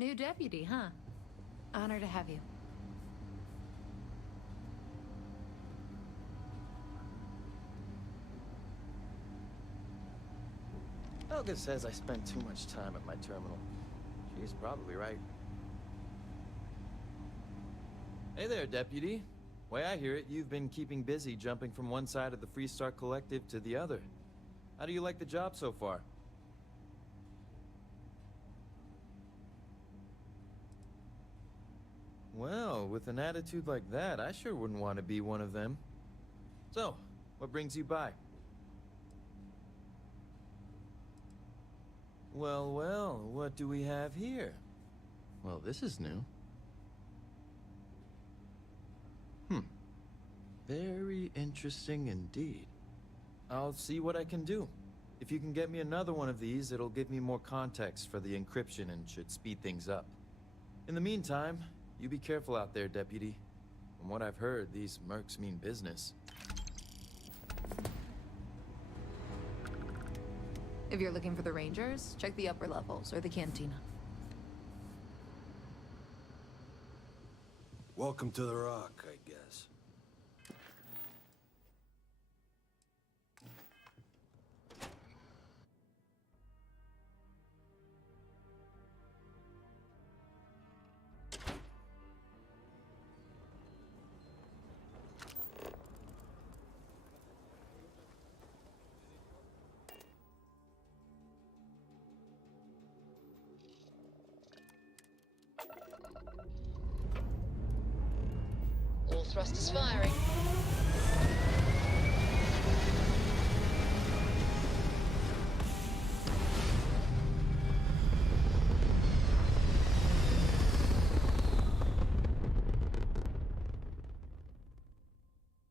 New deputy, huh? Honor to have you. Helga says I spend too much time at my terminal. She's probably right. Hey there, Deputy. Way I hear it, you've been keeping busy jumping from one side of the Freestar Collective to the other. How do you like the job so far? Well, with an attitude like that, I sure wouldn't want to be one of them. So, what brings you by? Well, well, what do we have here? Well, this is new. Very interesting indeed. I'll see what I can do. If you can get me another one of these, it'll give me more context for the encryption and should speed things up. In the meantime, you be careful out there, Deputy. From what I've heard, these mercs mean business. If you're looking for the Rangers, check the upper levels or the cantina. Welcome to the Rock, I guess. All thrusters firing.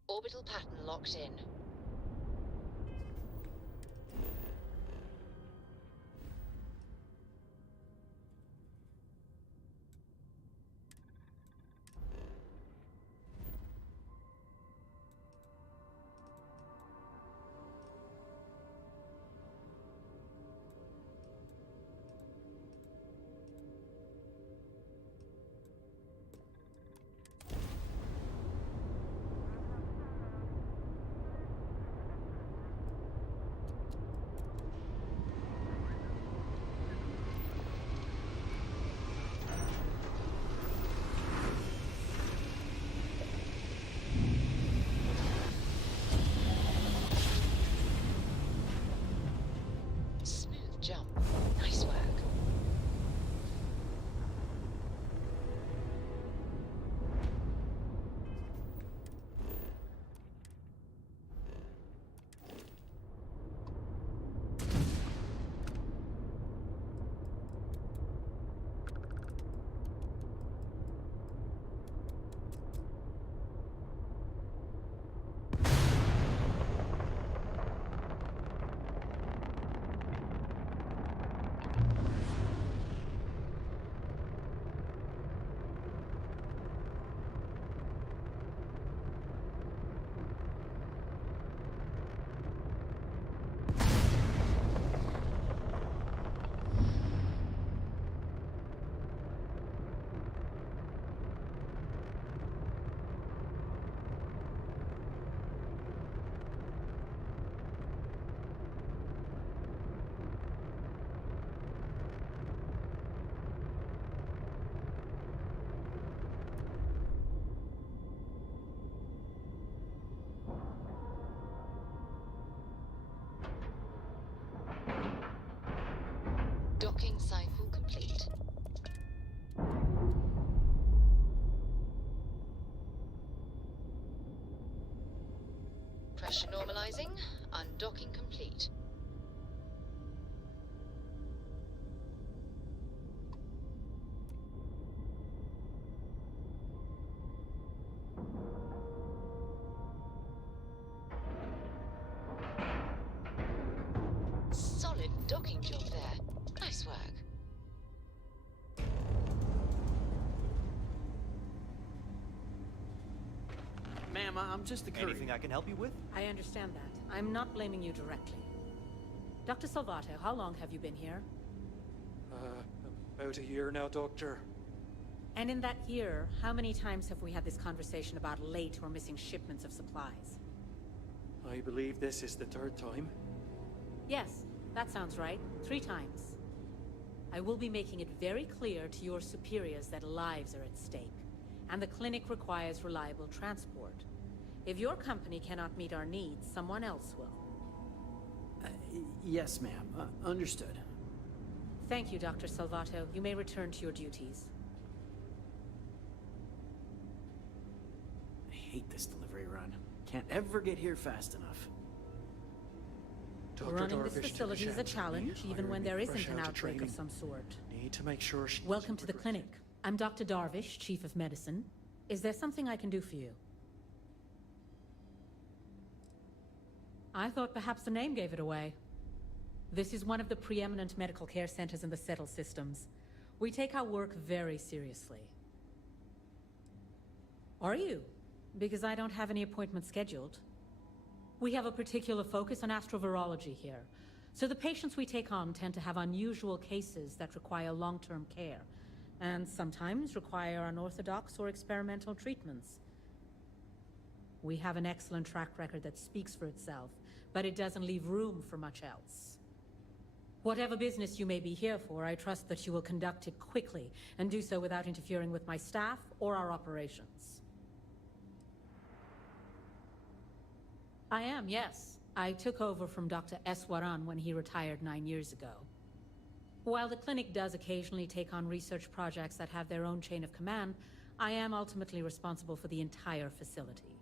Orbital pattern locked in. Smooth jump. Nice work. Docking cycle complete. Pressure normalizing. Undocking complete. Solid docking job there. Nice work. Ma'am, I'm just a courier. Anything I can help you with? I understand that. I'm not blaming you directly. Dr. Salvato, how long have you been here? About a year now, Doctor. And in that year, how many times have we had this conversation about late or missing shipments of supplies? I believe this is the third time. Yes, that sounds right. 3 times. I will be making it very clear to your superiors that lives are at stake, and the clinic requires reliable transport. If your company cannot meet our needs, someone else will. Yes, ma'am. Understood. Thank you, Dr. Salvato. You may return to your duties. I hate this delivery run. Can't ever get here fast enough. Dr. Running this Darvish took facility is a chance on me, challenge, even hiring when me there fresh isn't an out of outbreak of training. some sort. Need to make sure she Welcome doesn't to the regret clinic. I'm Dr. Darvish, Chief of Medicine. Is there something I can do for you? I thought perhaps the name gave it away. This is one of the preeminent medical care centers in the Settle systems. We take our work very seriously. Are you? Because I don't have any appointments scheduled. We have a particular focus on astrovirology here. So the patients we take on tend to have unusual cases that require long-term care, and sometimes require unorthodox or experimental treatments. We have an excellent track record that speaks for itself, but it doesn't leave room for much else. Whatever business you may be here for, I trust that you will conduct it quickly, and do so without interfering with my staff or our operations. I am, yes. I took over from Dr. Eswaran when he retired 9 years ago. While the clinic does occasionally take on research projects that have their own chain of command, I am ultimately responsible for the entire facility.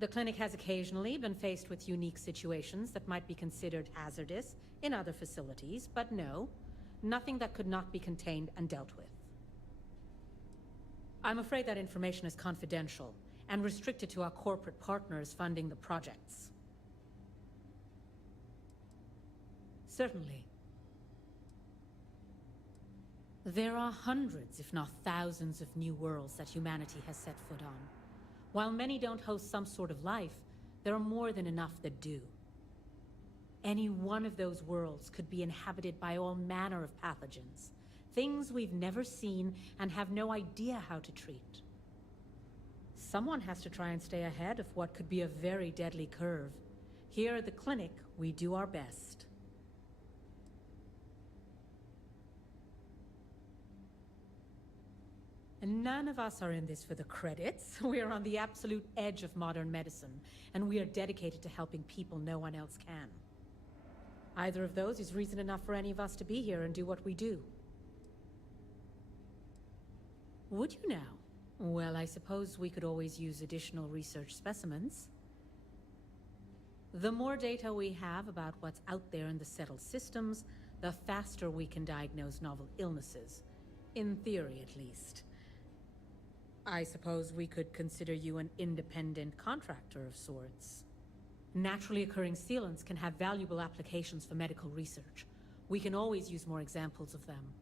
The clinic has occasionally been faced with unique situations that might be considered hazardous in other facilities, but no, nothing that could not be contained and dealt with. I'm afraid that information is confidential and restricted to our corporate partners funding the projects. Certainly. There are hundreds, if not thousands, of new worlds that humanity has set foot on. While many don't host some sort of life, there are more than enough that do. Any one of those worlds could be inhabited by all manner of pathogens, things we've never seen and have no idea how to treat. Someone has to try and stay ahead of what could be a very deadly curve. Here at the clinic, we do our best. And none of us are in this for the credits. We are on the absolute edge of modern medicine, and we are dedicated to helping people no one else can. Either of those is reason enough for any of us to be here and do what we do. Would you now? Well, I suppose we could always use additional research specimens. The more data we have about what's out there in the settled systems, the faster we can diagnose novel illnesses. In theory, at least. I suppose we could consider you an independent contractor of sorts. Naturally occurring sealants can have valuable applications for medical research. We can always use more examples of them.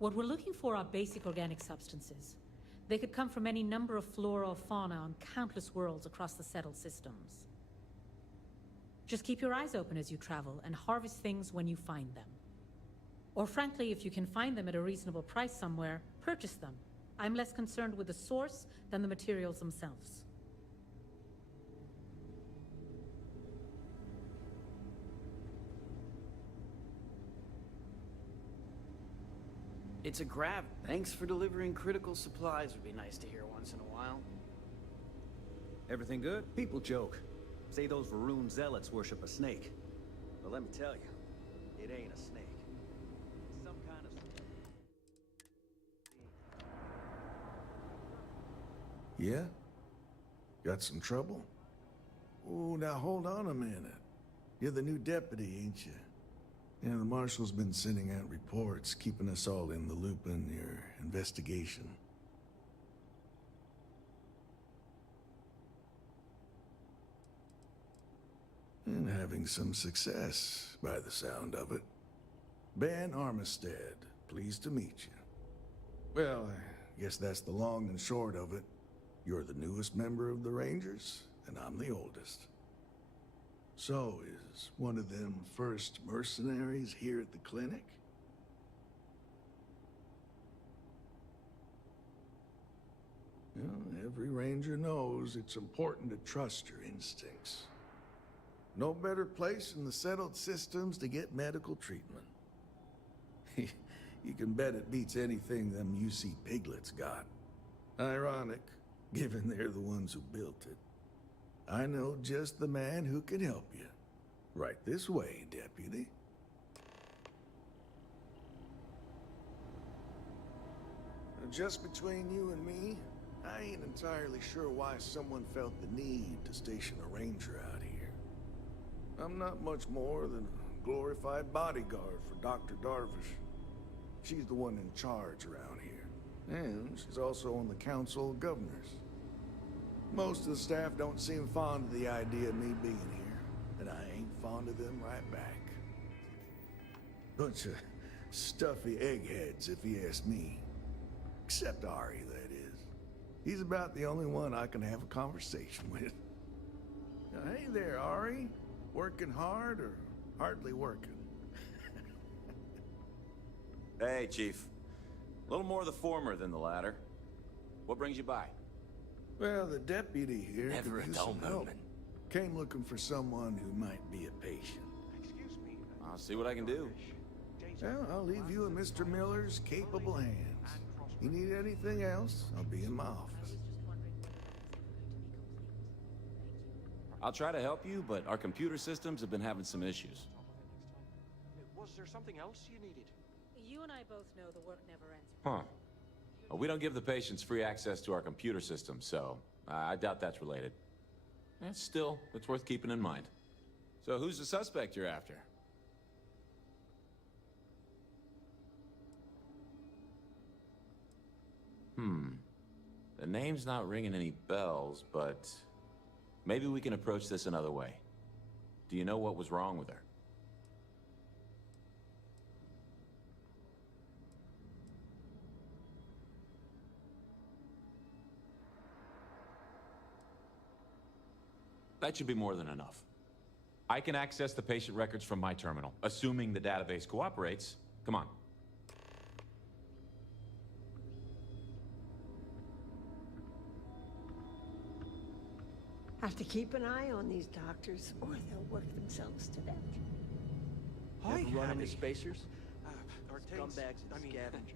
What we're looking for are basic organic substances. They could come from any number of flora or fauna on countless worlds across the settled systems. Just keep your eyes open as you travel and harvest things when you find them. Or frankly, if you can find them at a reasonable price somewhere, purchase them. I'm less concerned with the source than the materials themselves. It's a grab. Thanks for delivering critical supplies would be nice to hear once in a while. Everything good? People joke. Say those Varun zealots worship a snake. But let me tell you, it ain't a snake. It's some kind of... Yeah? Got some trouble? Oh, now hold on a minute. You're the new deputy, ain't you? Yeah, the marshal's been sending out reports, keeping us all in the loop in your investigation. And having some success, by the sound of it. Ben You're the newest member of the Rangers, and I'm the oldest. So, is one of them first mercenaries here at the clinic? Well, every ranger knows it's important to trust your instincts. No better place in the settled systems to get medical treatment. You can bet it beats anything them UC piglets got. Ironic, given they're the ones who built it. I know just the man who can help you. Right this way, Deputy. Just between you and me, I ain't entirely sure why someone felt the need to station a ranger out here. I'm not much more than a glorified bodyguard for Dr. Darvish. She's the one in charge around here. And she's also on the Council of Governors. Most of the staff don't seem fond of the idea of me being here, and I ain't fond of them right back. Bunch of stuffy eggheads, if you ask me. Except Ari, that is. He's about the only one I can have a conversation with. Now, hey there, Ari. Working hard or hardly working? Hey, Chief. A little more the former than the latter. What brings you by? Well, the deputy here Never a could use dull some help. moment. Came looking for someone who might be a patient. I'll see what I can do. Well, I'll leave you in Mr. Miller's capable hands. You need anything else, I'll be in my office. I'll try to help you, but our computer systems have been having some issues. Was there something else you needed? You and I both know the work never ends. Huh. Well, we don't give the patients free access to our computer system, so I doubt that's related. Still, it's worth keeping in mind. So who's the suspect you're after? The name's not ringing any bells, but maybe we can approach this another way. Do you know what was wrong with her? That should be more than enough. I can access the patient records from my terminal, assuming the database cooperates. Come on. Have to keep an eye on these doctors, or they'll work themselves to death. Hi, Run into Abby. spacers? Our Scumbags and scavengers.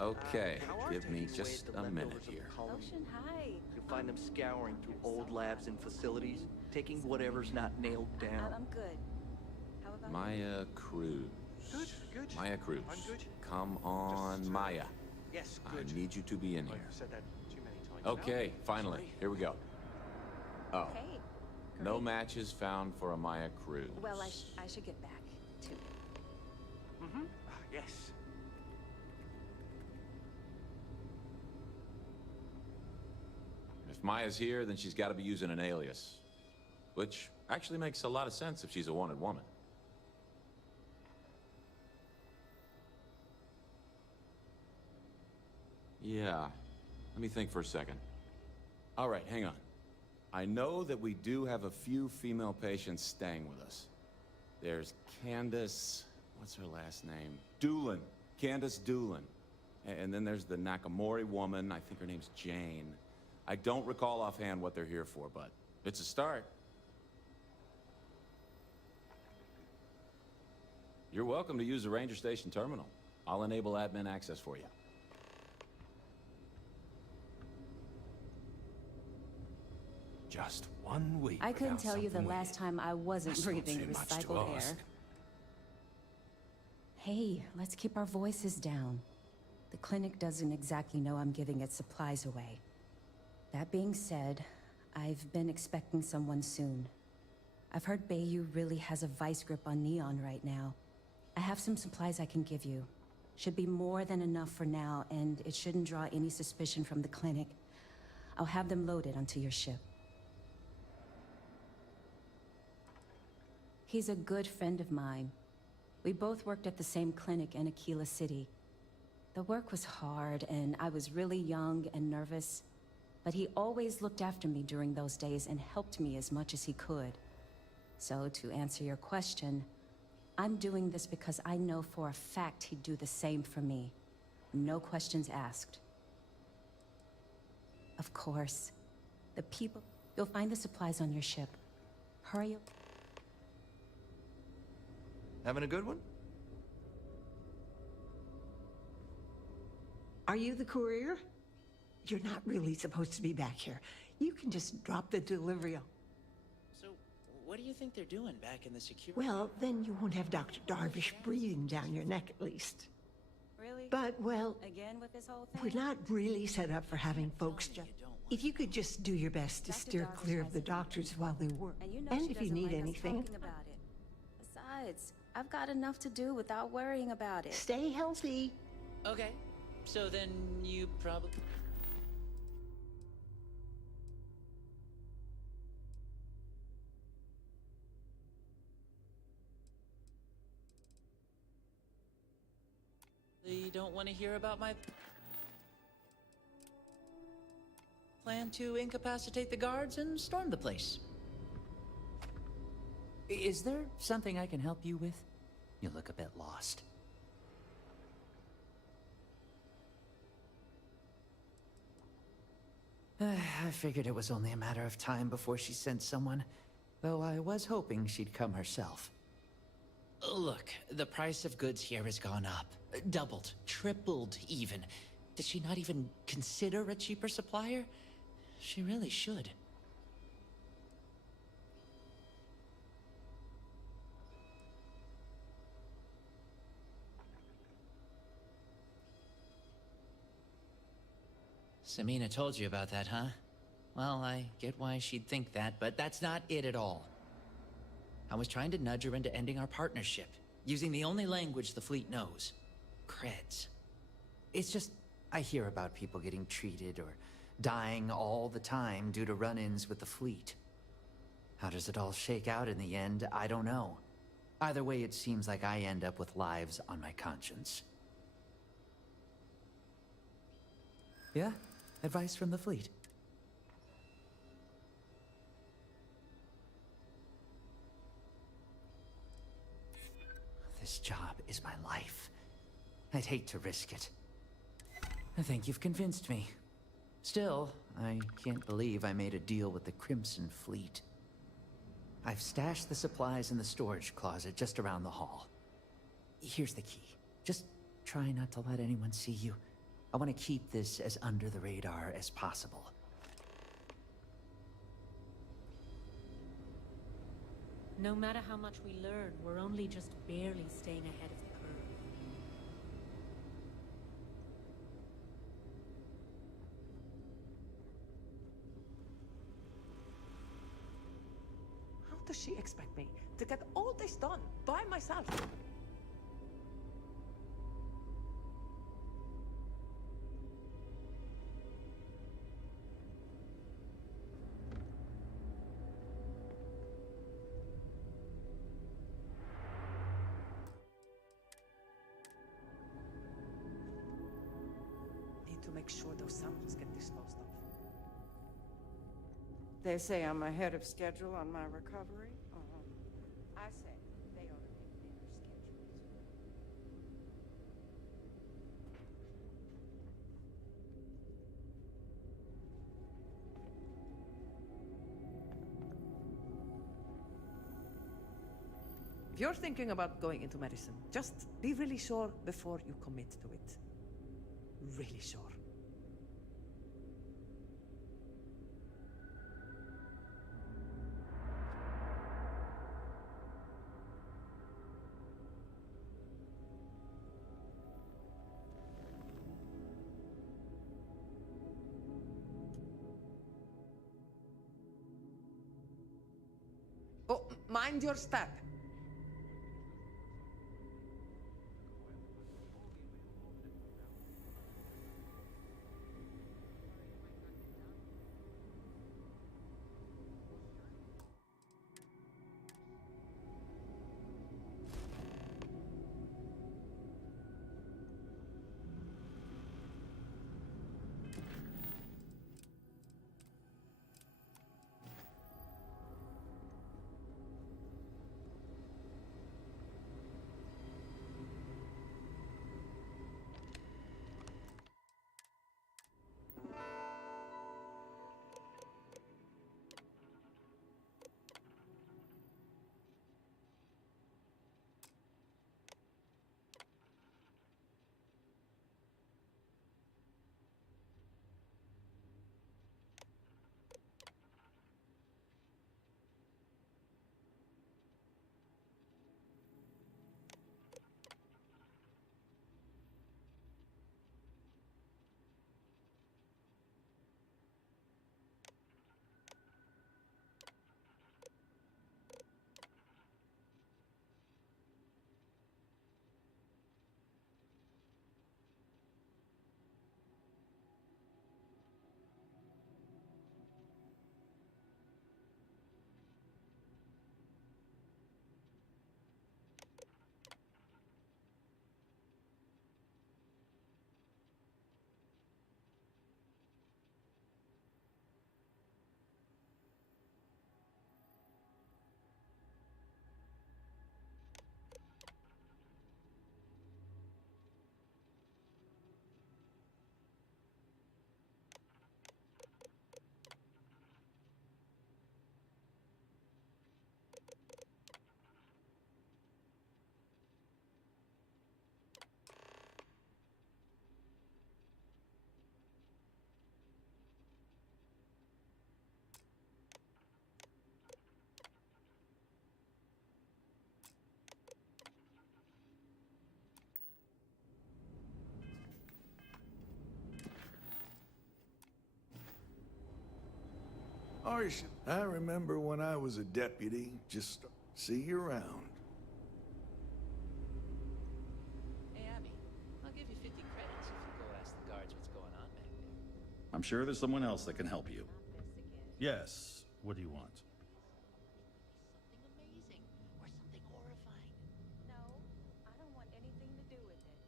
Okay, how are give me Taking away just the a minute leftovers of here. the colony. Ocean, hi. You find them scouring through old labs and facilities, taking whatever's not nailed down. I'm good. How about Maya Cruz. Good, good. Maya Cruz. I'm good. Come on, Just, Maya. Yes, I good. need you to be in here. I've said that too many times now. Okay, finally. Sorry. Here we go. Oh, Hey. no great. matches found for a Maya Cruz. Well, I should get back to it. Mm-hmm. Yes. If Maya's here, then she's got to be using an alias. Which actually makes a lot of sense if she's a wanted woman. Yeah. Let me think for a second. All right, hang on. I know that we do have a few female patients staying with us. There's Candace... what's her last name? Doolin. Candace Doolin. And then there's the Nakamori woman. I think her name's Jane. I don't recall offhand what they're here for, but it's a start. You're welcome to use the Ranger Station terminal. I'll enable admin access for you. Just 1 week. I couldn't without tell you the something we last time I wasn't That's not breathing too much to recycled air. ask. Hey, let's keep our voices down. The clinic doesn't exactly know I'm giving its supplies away. That being said, I've been expecting someone soon. I've heard Bayou really has a vice grip on Neon right now. I have some supplies I can give you. Should be more than enough for now, and it shouldn't draw any suspicion from the clinic. I'll have them loaded onto your ship. He's a good friend of mine. We both worked at the same clinic in Aquila City. The work was hard, and I was really young and nervous. But he always looked after me during those days and helped me as much as he could. So, to answer your question, I'm doing this because I know for a fact he'd do the same for me. No questions asked. Of course. The people... You'll find the supplies on your ship. Hurry up. Having a good one? Are you the courier? You're not really supposed to be back here. You can just drop the delivery off. So, what do you think they're doing back in the security? Well, then you won't have Dr. Darvish breathing down your neck at least. Really? But, well, Again with this whole thing? we're not really set up for having folks just... If you could just do your best to steer clear of the doctors while they work. And you know And she if you doesn't need like us anything, talking about it. Besides, I've got enough to do without worrying about it. stay healthy. Okay, so then you probably... You don't want to hear about my plan to incapacitate the guards and storm the place. Is there something I can help you with? You look a bit lost. I figured it was only a matter of time before she sent someone, though I was hoping she'd come herself. Look, the price of goods here has gone up. Doubled, tripled even. Did she not even consider a cheaper supplier? She really should. Samina told you about that, huh? Well, I get why she'd think that, but that's not it at all. I was trying to nudge her into ending our partnership, using the only language the fleet knows. Creds. It's just, I hear about people getting treated or dying all the time due to run-ins with the fleet. How does it all shake out in the end? I don't know. Either way, it seems like I end up with lives on my conscience. Yeah? Advice from the fleet. This job is my life. I'd hate to risk it. I think you've convinced me. Still, I can't believe I made a deal with the Crimson Fleet. I've stashed the supplies in the storage closet just around the hall. Here's the key. Just try not to let anyone see you. I want to keep this as under the radar as possible. No matter how much we learn, we're only just barely staying ahead of the curve. How does she expect me to get all this done by myself? Need to make sure those samples get disposed of. They say I'm ahead of schedule on my recovery. I say they ought to be dinner schedules. If you're thinking about going into medicine, just be really sure before you commit to it. Really sure. Oh, mind your step. Martian, I remember when I was a deputy. Just see you around. Hey, Abby, I'll give you 50 credits if you go ask the guards what's going on back there. I'm sure there's someone else that can help you. Yes. What do you want? Something amazing or something horrifying. No, I don't want anything to do with it.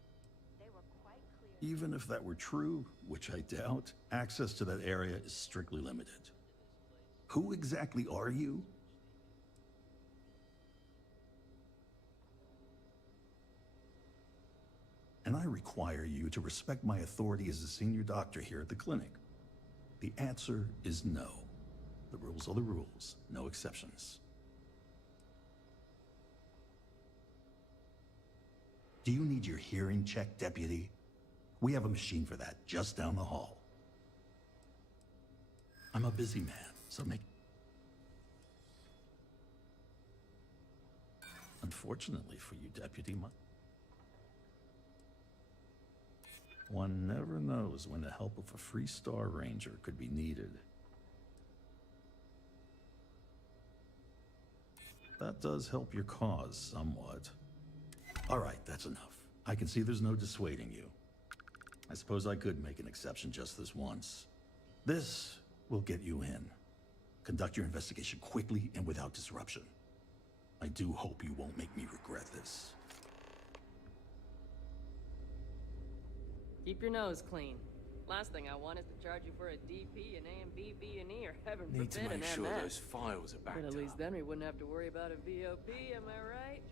They were quite clear. Even if that were true, which I doubt, access to that area is strictly limited. Who exactly are you? And I require you to respect my authority as a senior doctor here at the clinic. The answer is no. The rules are the rules, no exceptions. Do you need your hearing checked, Deputy? We have a machine for that, just down the hall. I'm a busy man, so make... Unfortunately for you, Deputy, one never knows when the help of a Freestar Ranger could be needed. That does help your cause somewhat. All right, that's enough. I can see there's no dissuading you. I suppose I could make an exception just this once. This will get you in. Conduct your investigation quickly and without disruption. I do hope you won't make me regret this. Keep your nose clean. Last thing I want is to charge you for a DP, an A and B, B and E, or heaven forbid Need to an make sure MS. those files are backed But at least up. then we wouldn't have to worry about a VOP, am I right?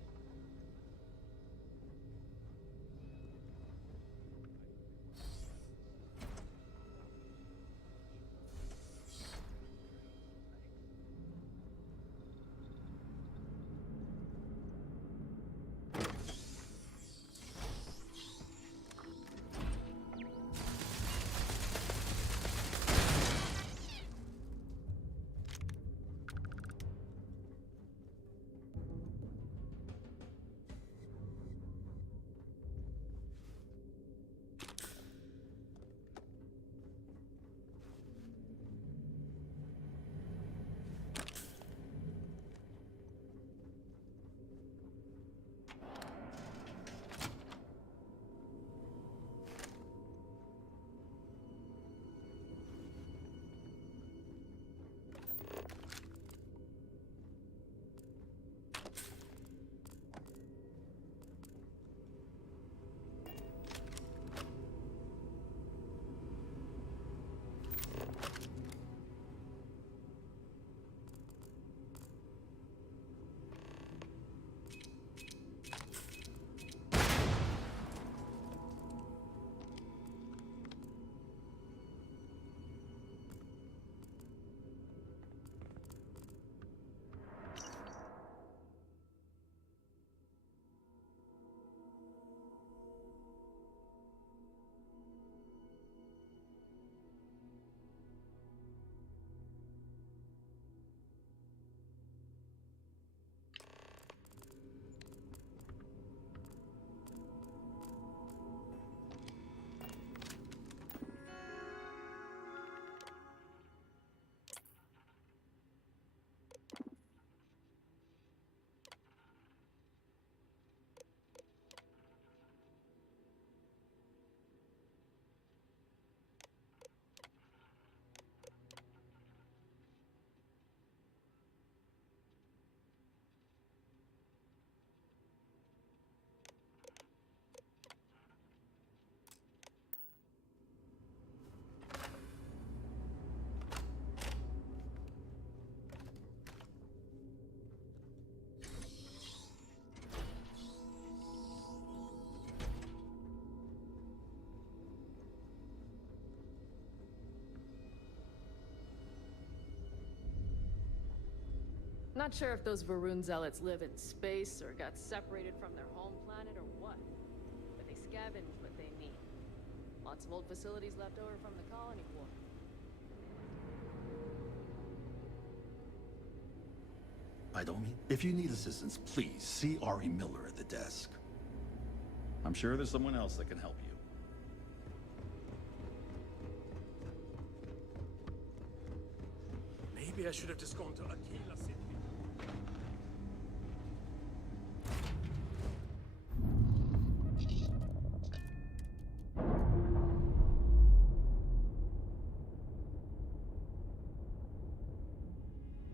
Not sure if those Varun zealots live in space or got separated from their home planet or what. But they scavenge what they need. Lots of old facilities left over from the colony war. I don't mean... If you need assistance, please see Ari Miller at the desk. I'm sure there's someone else that can help you. Maybe Maybe I should have just gone to Aquila City.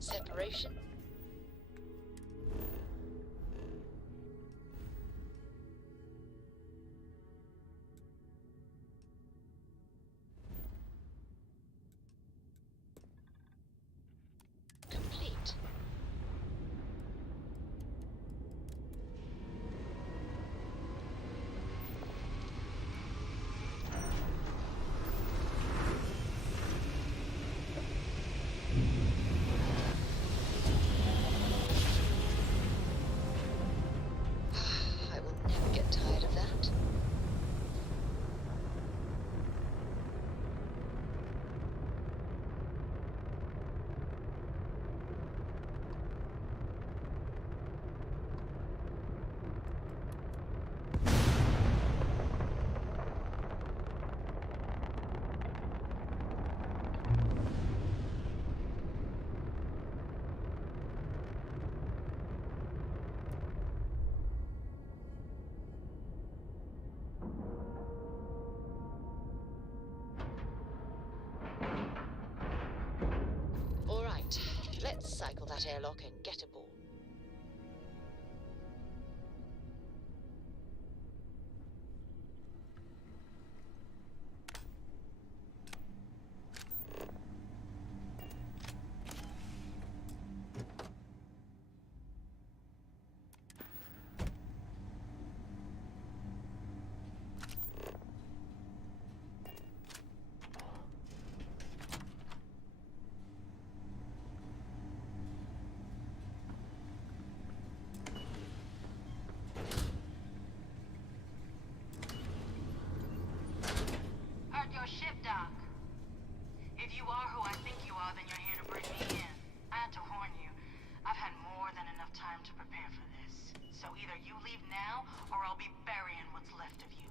Separation. Complete. I will never get tired of that. All right, let's cycle that airlock and get aboard. Heard your ship, Doc. If you are who I think you are, then you're here to bring me in. I had to warn you. I've had more than enough time to prepare for this. So either you leave now, or I'll be burying what's left of you.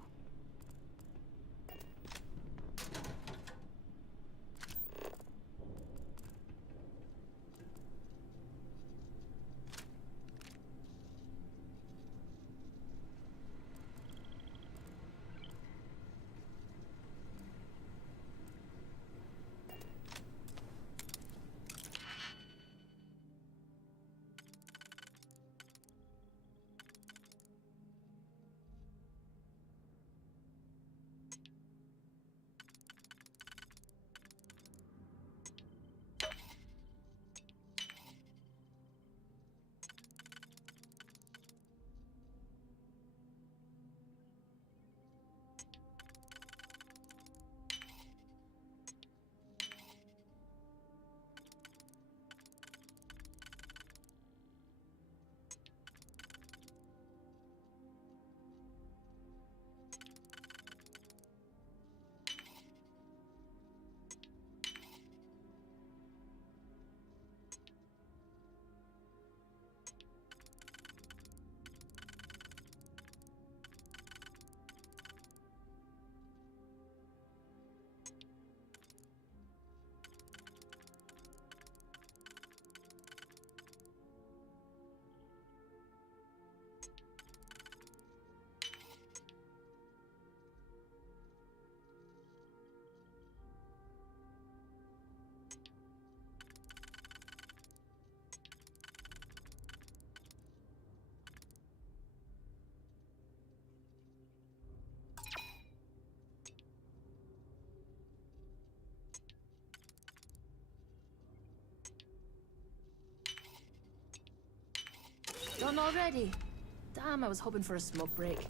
Done already? Damn, I was hoping for a smoke break.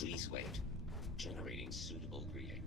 Please wait. Generating suitable greeting.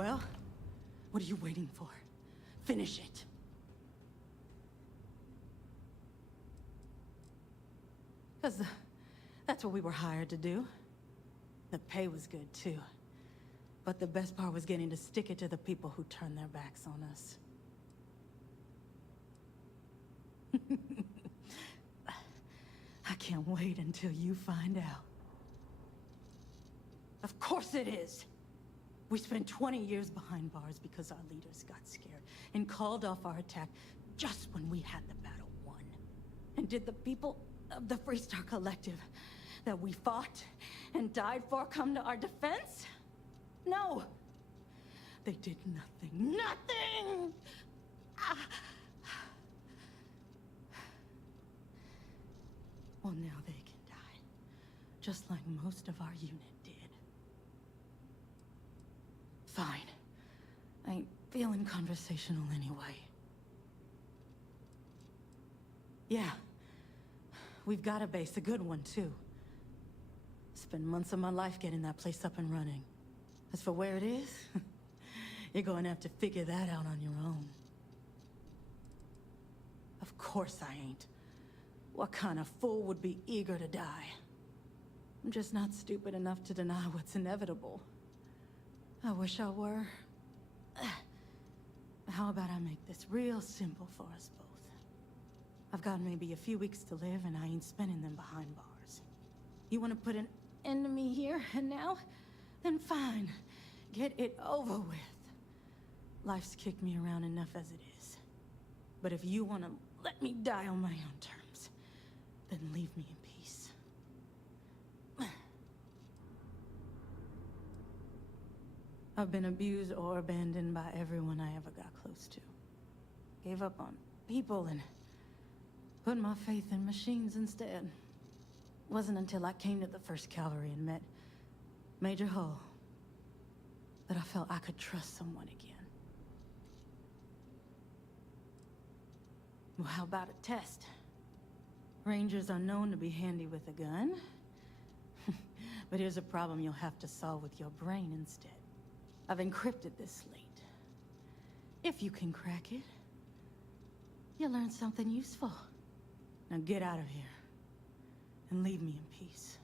Well, what are you waiting for? Finish it. Because that's what we were hired to do. The pay was good, too. But the best part was getting to stick it to the people who turned their backs on us. I can't wait until you find out. Of course it is! We spent 20 years behind bars because our leaders got scared and called off our attack just when we had the battle won. And did the people of the Freestar Collective that we fought and died for come to our defense? No! They did nothing. Nothing! Ah. Well, now they can die. Just like most of our unit did. Fine. I ain't feeling conversational anyway. Yeah. We've got a base, a good one, too. Spent months of my life getting that place up and running. As for where it is, you're going to have to figure that out on your own. Of course I ain't. What kind of fool would be eager to die? I'm just not stupid enough to deny what's inevitable. I wish I were. How about I make this real simple for us both? I've got maybe a few weeks to live, and I ain't spending them behind bars. You want to put an end to me here and now? Then fine. Get it over with. Life's kicked me around enough as it is. But if you want to let me die on my own terms, then leave me in peace. I've been abused or abandoned by everyone I ever got close to. Gave up on people and put my faith in machines instead. Wasn't until I came to the 1st Cavalry and met Major Hull that I felt I could trust someone again. Well, how about a test? Rangers are known to be handy with a gun. But here's a problem you'll have to solve with your brain instead. I've encrypted this slate. If you can crack it, you'll learn something useful. Now get out of here and leave me in peace.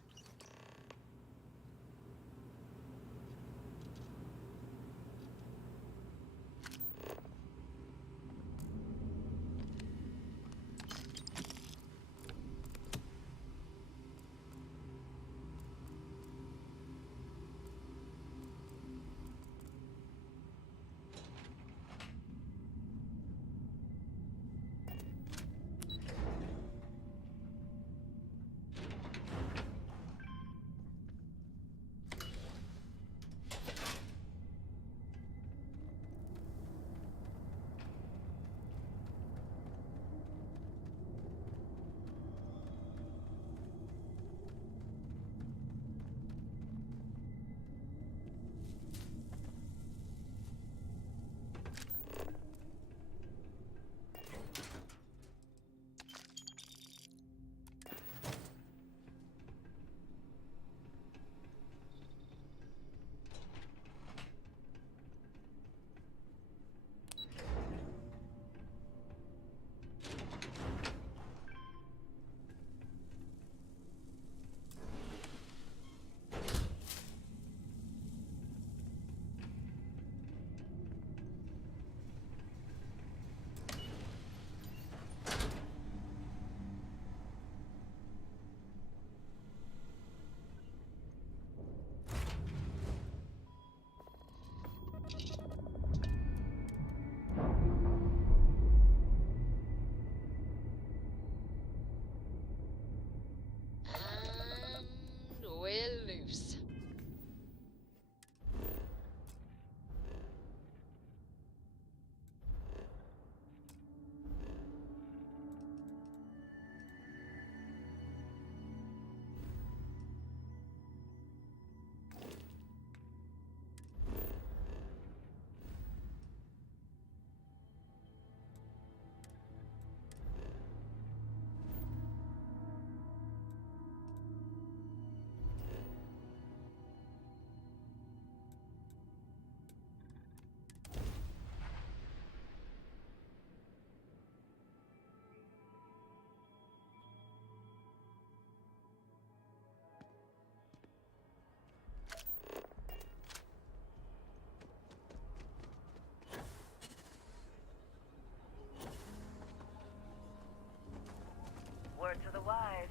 wise.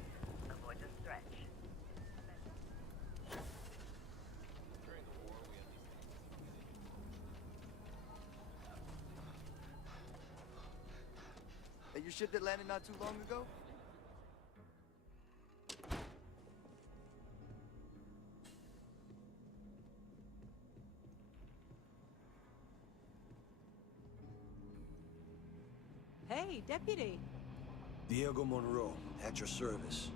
Avoid the stretch. Hey, your ship that landed not too long ago? Hey, Deputy. Diego Monroe, at your service.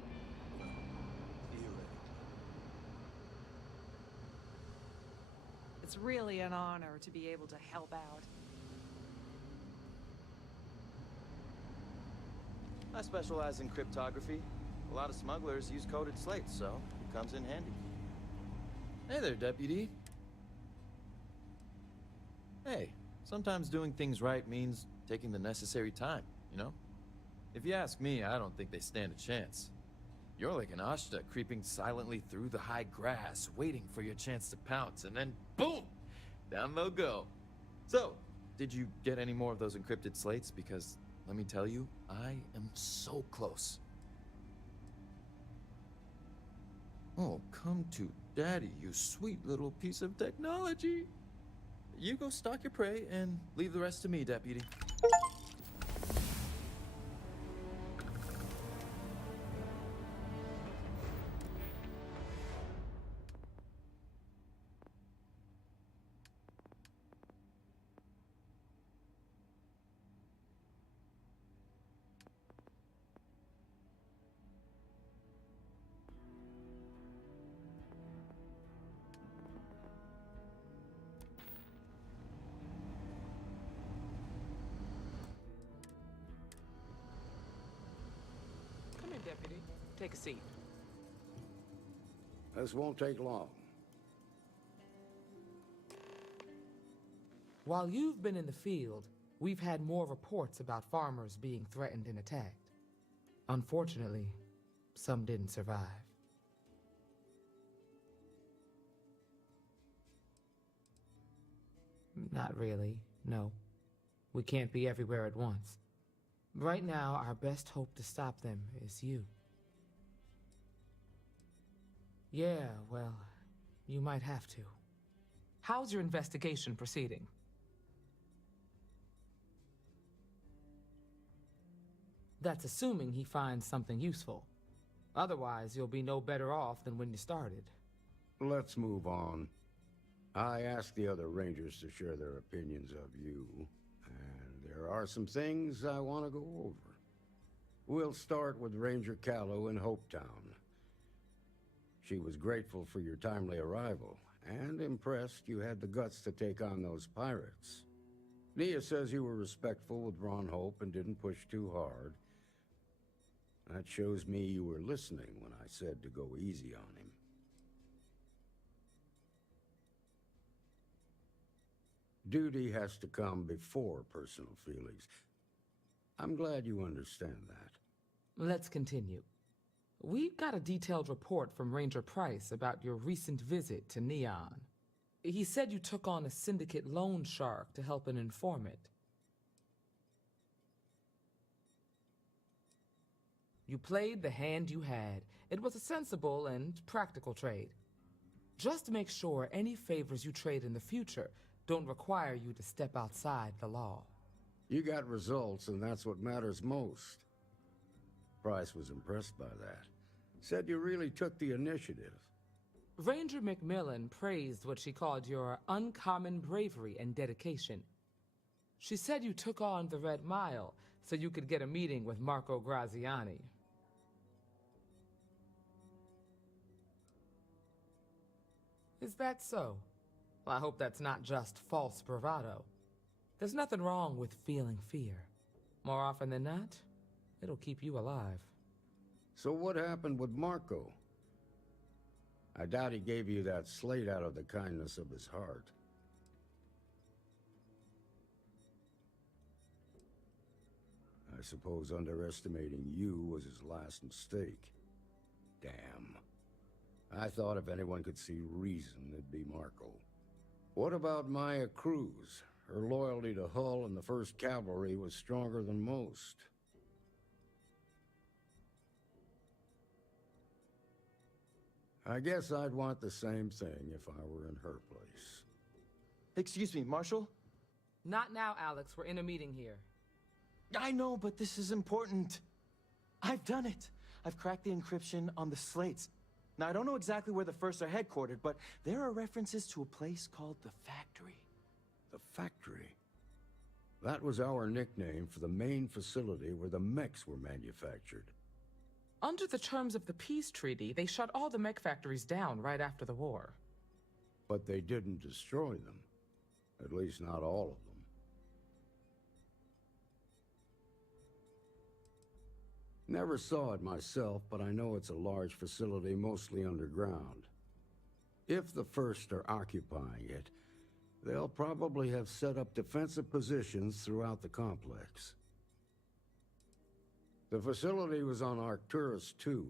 It's really an honor to be able to help out. I specialize in cryptography. A lot of smugglers use coded slates, so it comes in handy. Hey there, Deputy. Hey, sometimes doing things right means taking the necessary time, you know? If you ask me, I don't think they stand a chance. You're like an Ashta creeping silently through the high grass, waiting for your chance to pounce, and then boom! Down they'll go. So, did you get any more of those encrypted slates? Because, let me tell you, I am so close. Oh, come to Daddy, you sweet little piece of technology. You go stalk your prey and leave the rest to me, Deputy. Come in, Deputy. Take a seat. This won't take long. While you've been in the field, we've had more reports about farmers being threatened and attacked. Unfortunately, some didn't survive. Not really, no. We can't be everywhere at once. Right now, our best hope to stop them is you. Yeah, well, you might have to. How's your investigation proceeding? That's assuming he finds something useful. Otherwise, you'll be no better off than when you started. Let's move on. I asked the other Rangers to share their opinions of you, and there are some things I want to go over. We'll start with Ranger Callow in Hopetown. She was grateful for your timely arrival, and impressed you had the guts to take on those pirates. Nia says you were respectful with Ron Hope and didn't push too hard. That shows me you were listening when I said to go easy on him. Duty has to come before personal feelings. I'm glad you understand that. Let's continue. We've got a detailed report from Ranger Price about your recent visit to Neon. He said you took on a syndicate loan shark to help an informant. You played the hand you had. It was a sensible and practical trade. Just make sure any favors you trade in the future don't require you to step outside the law. You got results, and that's what matters most. Price was impressed by that. Said you really took the initiative. Ranger McMillan praised what she called your uncommon bravery and dedication. She said you took on the Red Mile so you could get a meeting with Marco Graziani. Is that so? Well, I hope that's not just false bravado. There's nothing wrong with feeling fear. More often than not, it'll keep you alive. So what happened with Marco? I doubt he gave you that slate out of the kindness of his heart. I suppose underestimating you was his last mistake. Damn. I thought if anyone could see reason, it'd be Marco. What about Maya Cruz? Her loyalty to Hull and the 1st Cavalry was stronger than most. I guess I'd want the same thing if I were in her place. Excuse me, Marshal? Not now, Alex. We're in a meeting here. I know, but this is important. I've done it. I've cracked the encryption on the slates. Now, I don't know exactly where the First are headquartered, but there are references to a place called the Factory. The Factory? That was our nickname for the main facility where the mechs were manufactured. Under the terms of the peace treaty, they shut all the mech factories down right after the war. But they didn't destroy them. At least not all of them. Never saw it myself, but I know it's a large facility mostly underground. If the First are occupying it, they'll probably have set up defensive positions throughout the complex. The facility was on Arcturus 2.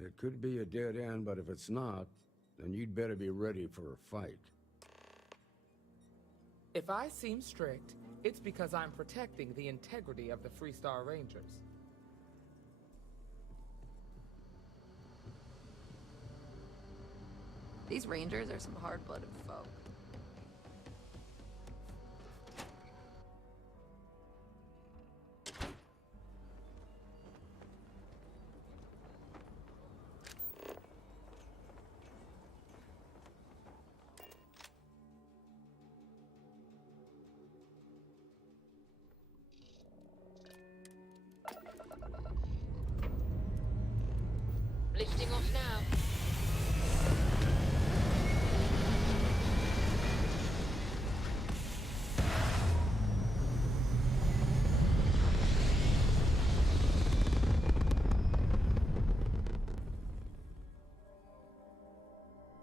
It could be a dead end, but if it's not, then you'd better be ready for a fight. If I seem strict, it's because I'm protecting the integrity of the Freestar Rangers. These Rangers are some hard-blooded folk. Lifting off now.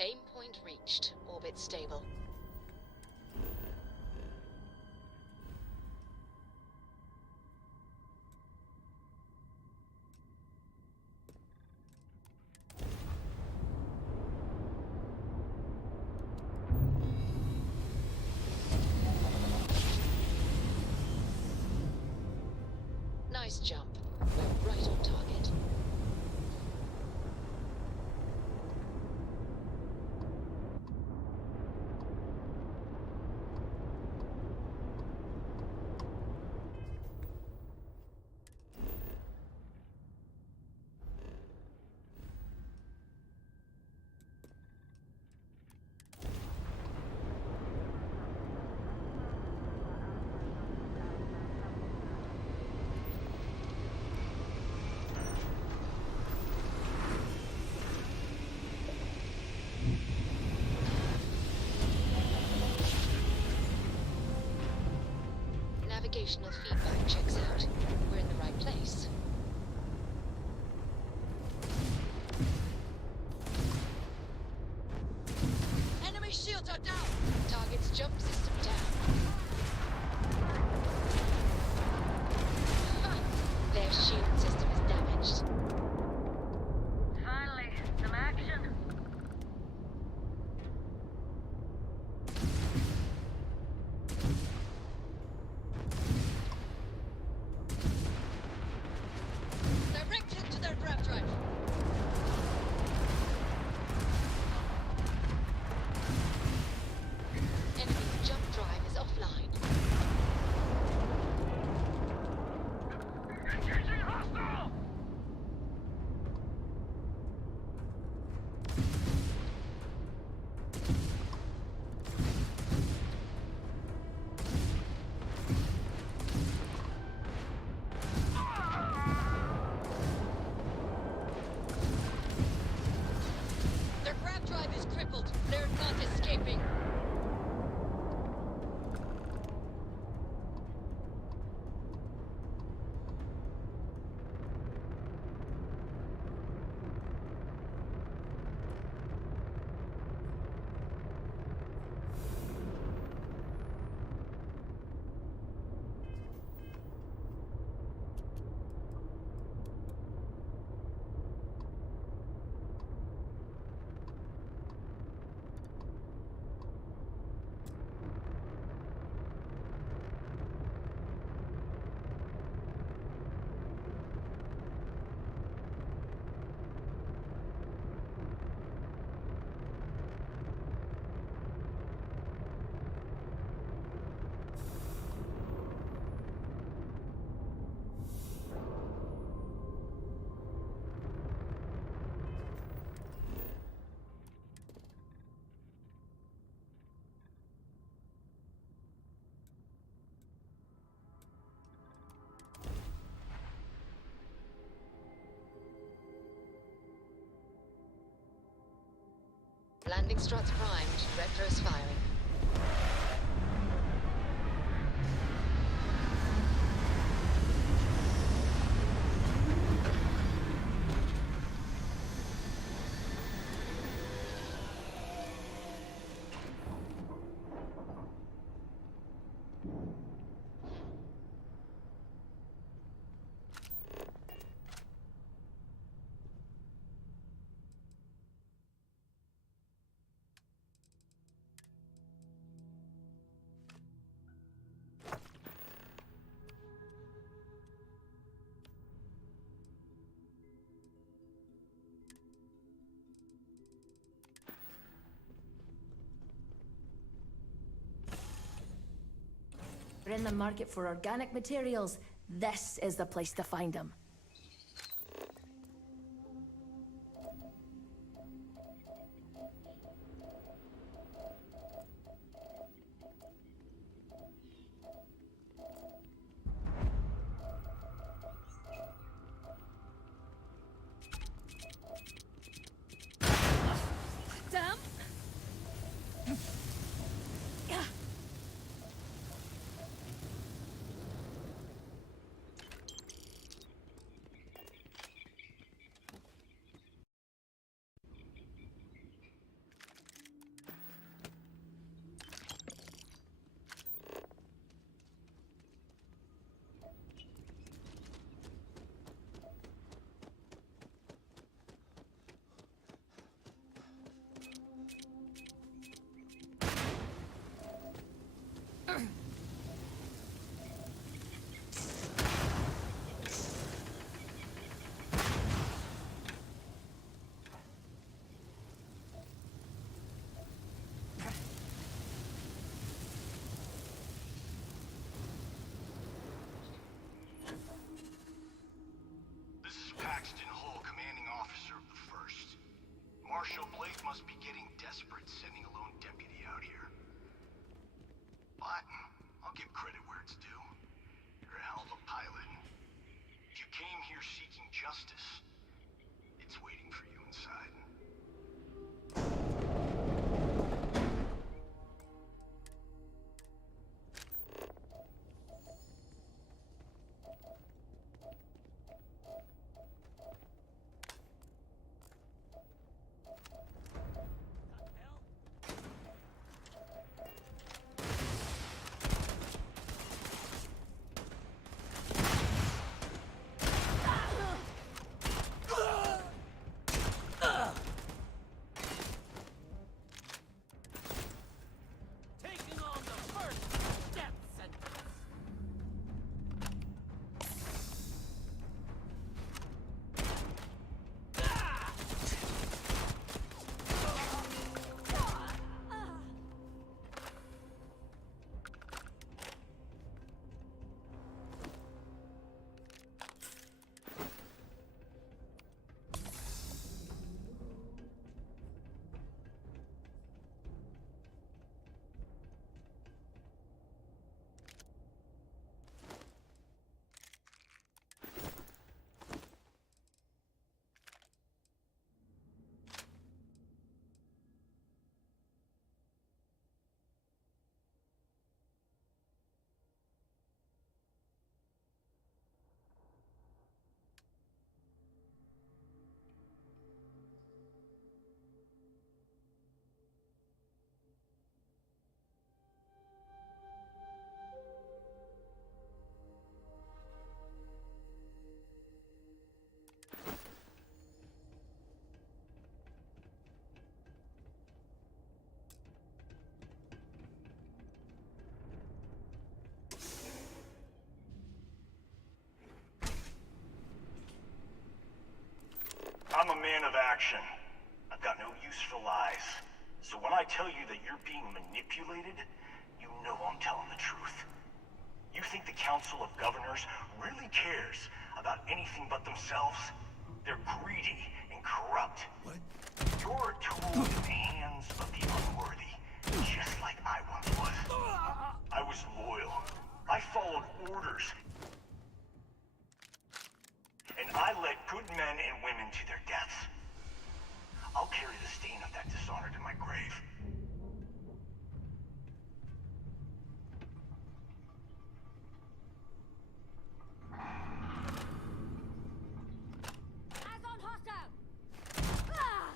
Aim point reached. Orbit stable. Nice jump. We're right on target. Navigational feedback checks out. We're in the right place. Enemy shields are down! Target's jump system down. Ha! Their shield system is damaged. Finally, some action. Landing struts primed. Retros firing. We're in the market for organic materials. This is the place to find them. Damn! Paxton Hull, commanding officer of the 1st. Marshal Blake must be getting desperate sending a lone deputy out here. But I'll give credit where it's due. You're a hell of a pilot. If you came here seeking justice, it's waiting for you inside. I'm a man of action. I've got no use for lies. So when I tell you that you're being manipulated, you know I'm telling the truth. You think the Council of Governors really cares about anything but themselves? They're greedy and corrupt. What? You're a tool in the hands of the unworthy, just like I once was. I was loyal. I followed orders. And I led good men and women to their deaths. I'll carry the stain of that dishonor to my grave. Eyes on hostile! Ah!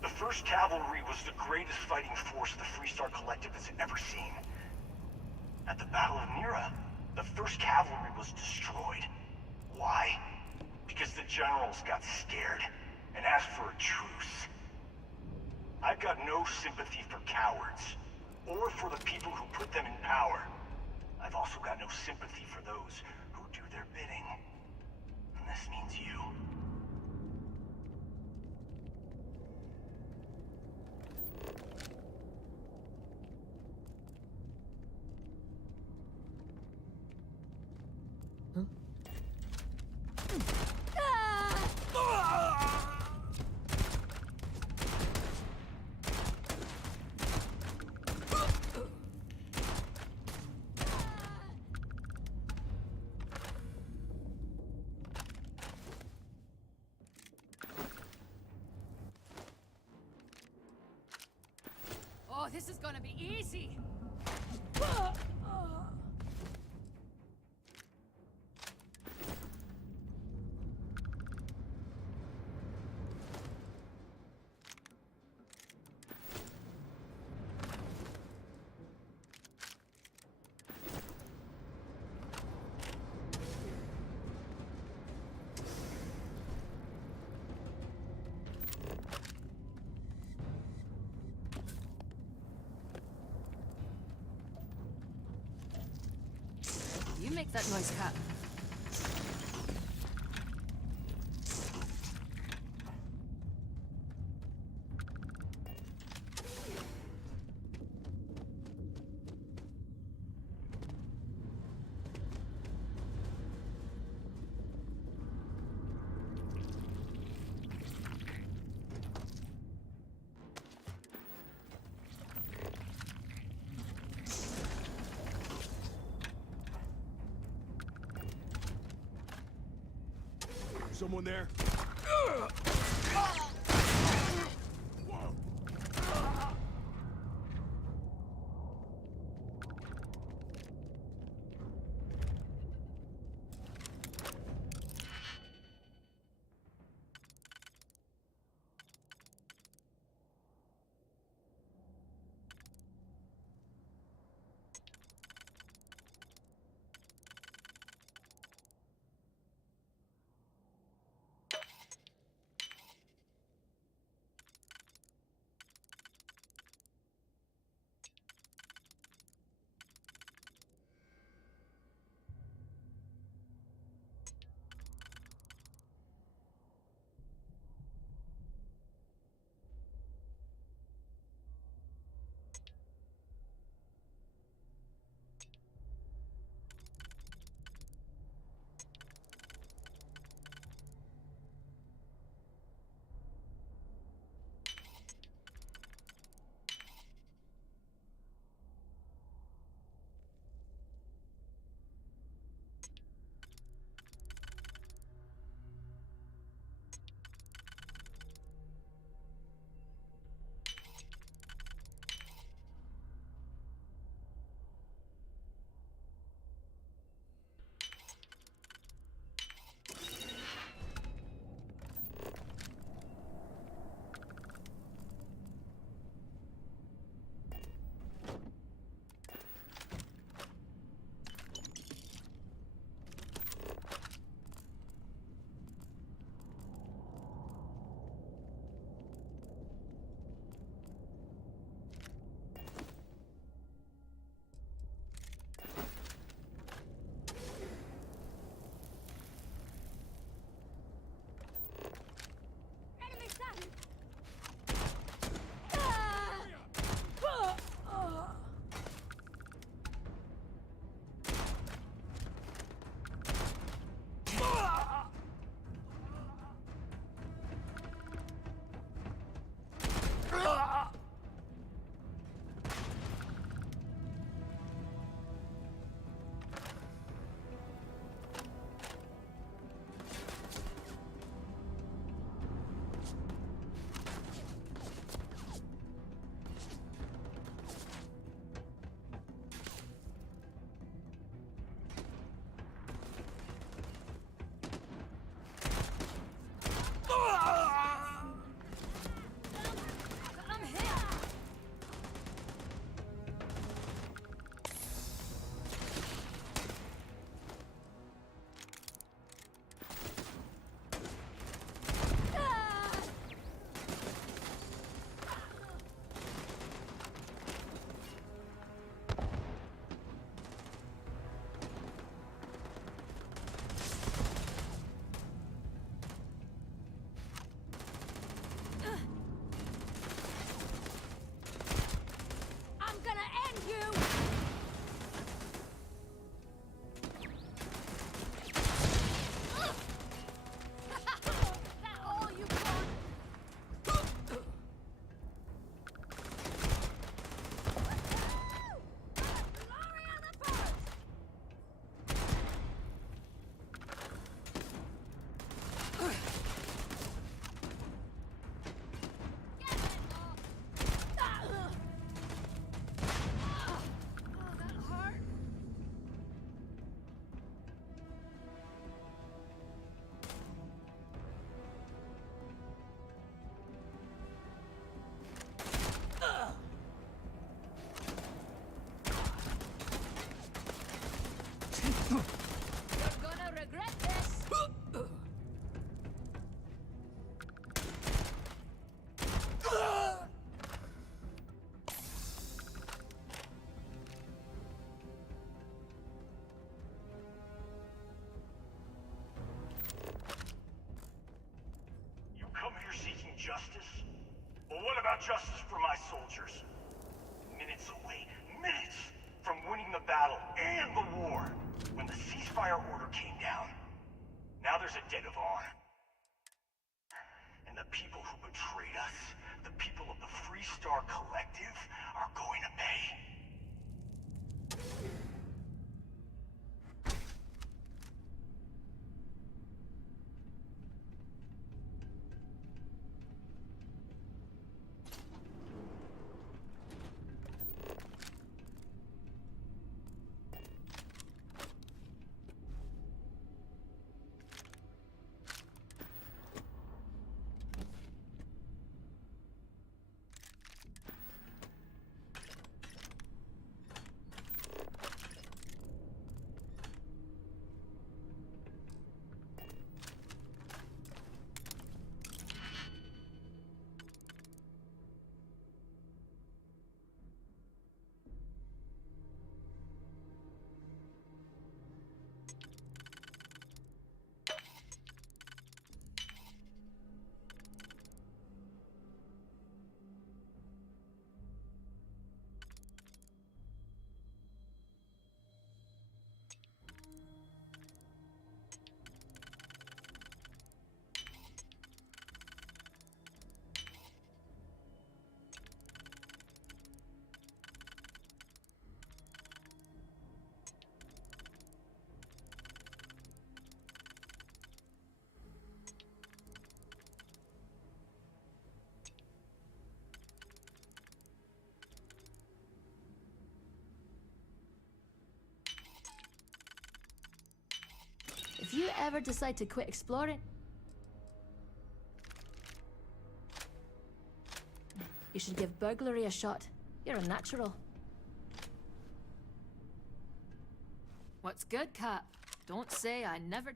The 1st Cavalry was the greatest fighting force the Freestar Collective has ever seen. At the Battle of Nira, the 1st Cavalry was destroyed. Why? Because the generals got scared and asked for a truce. I've got no sympathy for cowards, or for the people who put them in power. I've also got no sympathy for those who do their bidding. And this means you. Oh, this is gonna be easy. make that noise, Cap? Someone there? about justice for my soldiers. Minutes away, minutes from winning the battle and the war, when the ceasefire order came down. Now there's a debt of honor. And the people who betrayed us, the people of the Freestar Collective, are going to pay. If you ever decide to quit exploring, you should give burglary a shot. You're a natural. What's good, Cap? Don't say I never...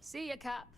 See ya, Cap.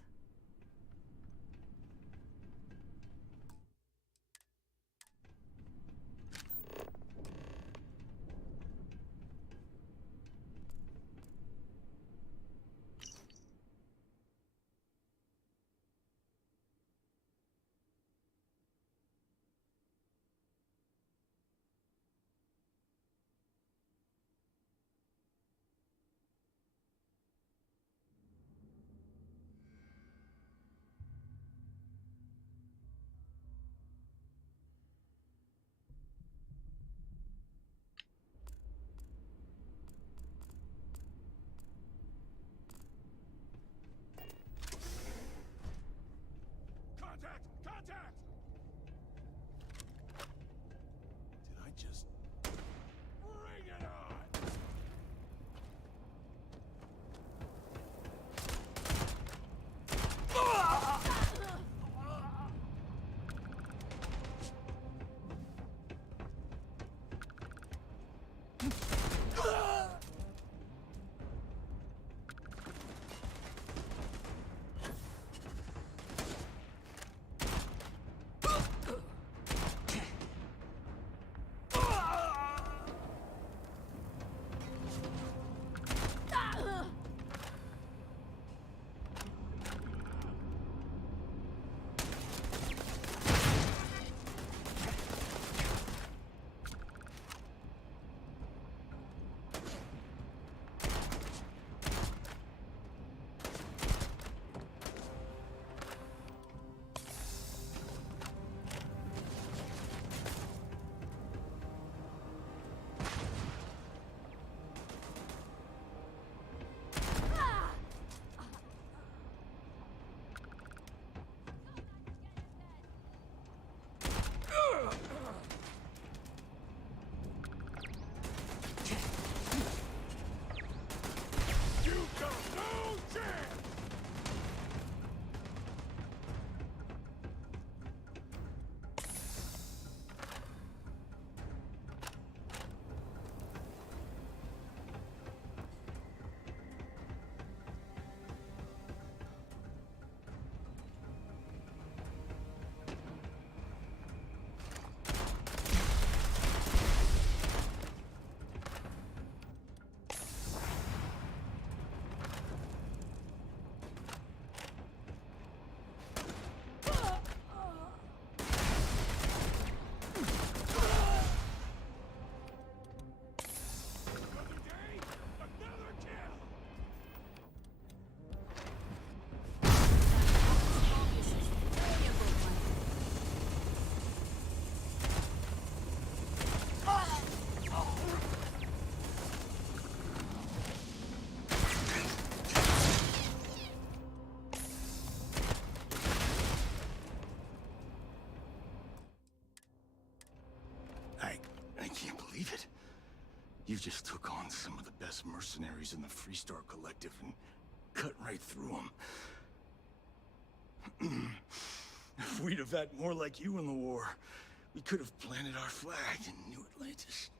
You just took on some of the best mercenaries in the Freestar Collective and cut right through them. If we'd have had more like you in the war, we could have planted our flag in New Atlantis.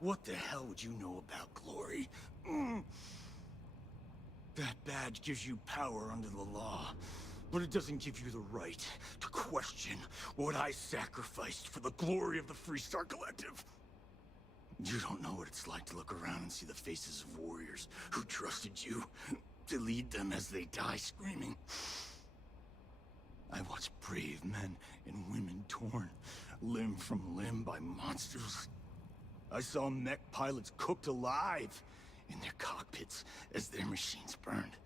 What the hell would you know about glory? That badge gives you power under the law, but it doesn't give you the right to question what I sacrificed for the glory of the Freestar Collective. You don't know what it's like to look around and see the faces of warriors who trusted you to lead them as they die screaming. I watched brave men and women torn limb from limb by monsters. I saw mech pilots cooked alive in their cockpits as their machines burned.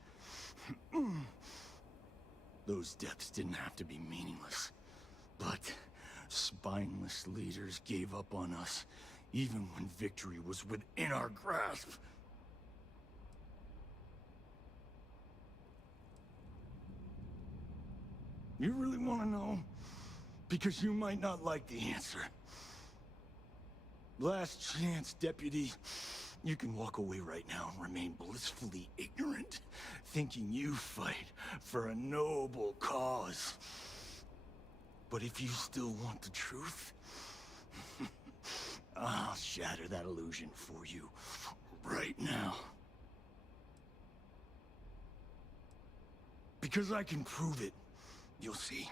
Those deaths didn't have to be meaningless, but spineless leaders gave up on us, even when victory was within our grasp. You really want to know? Because you might not like the answer. Last chance, Deputy. You can walk away right now and remain blissfully ignorant, thinking you fight for a noble cause. But if you still want the truth, I'll shatter that illusion for you right now. Because I can prove it. You'll see.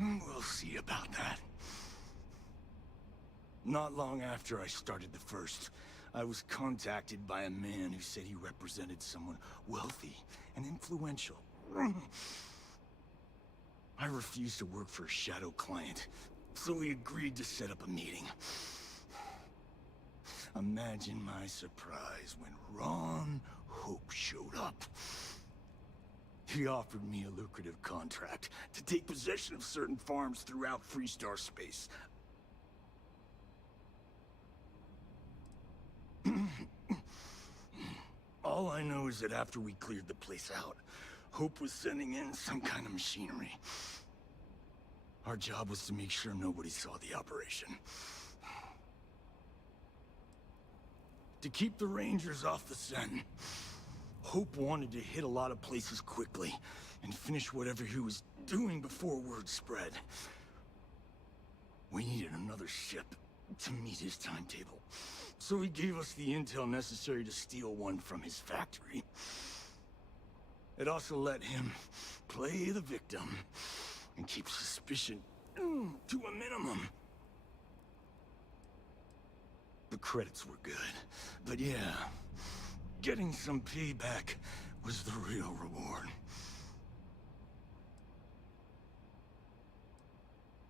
We'll see about that. Not long after I started the First, I was contacted by a man who said he represented someone wealthy and influential. I refused to work for a shadow client, so he agreed to set up a meeting. Imagine my surprise when Ron Hope showed up. He offered me a lucrative contract to take possession of certain farms throughout Freestar space. All I know is that after we cleared the place out, Hope was sending in some kind of machinery. Our job was to make sure nobody saw the operation. To keep the Rangers off the scent, Hope wanted to hit a lot of places quickly and finish whatever he was doing before word spread. We needed another ship to meet his timetable, so he gave us the intel necessary to steal one from his factory. It also let him play the victim and keep suspicion to a minimum. The credits were good, but yeah, getting some payback was the real reward.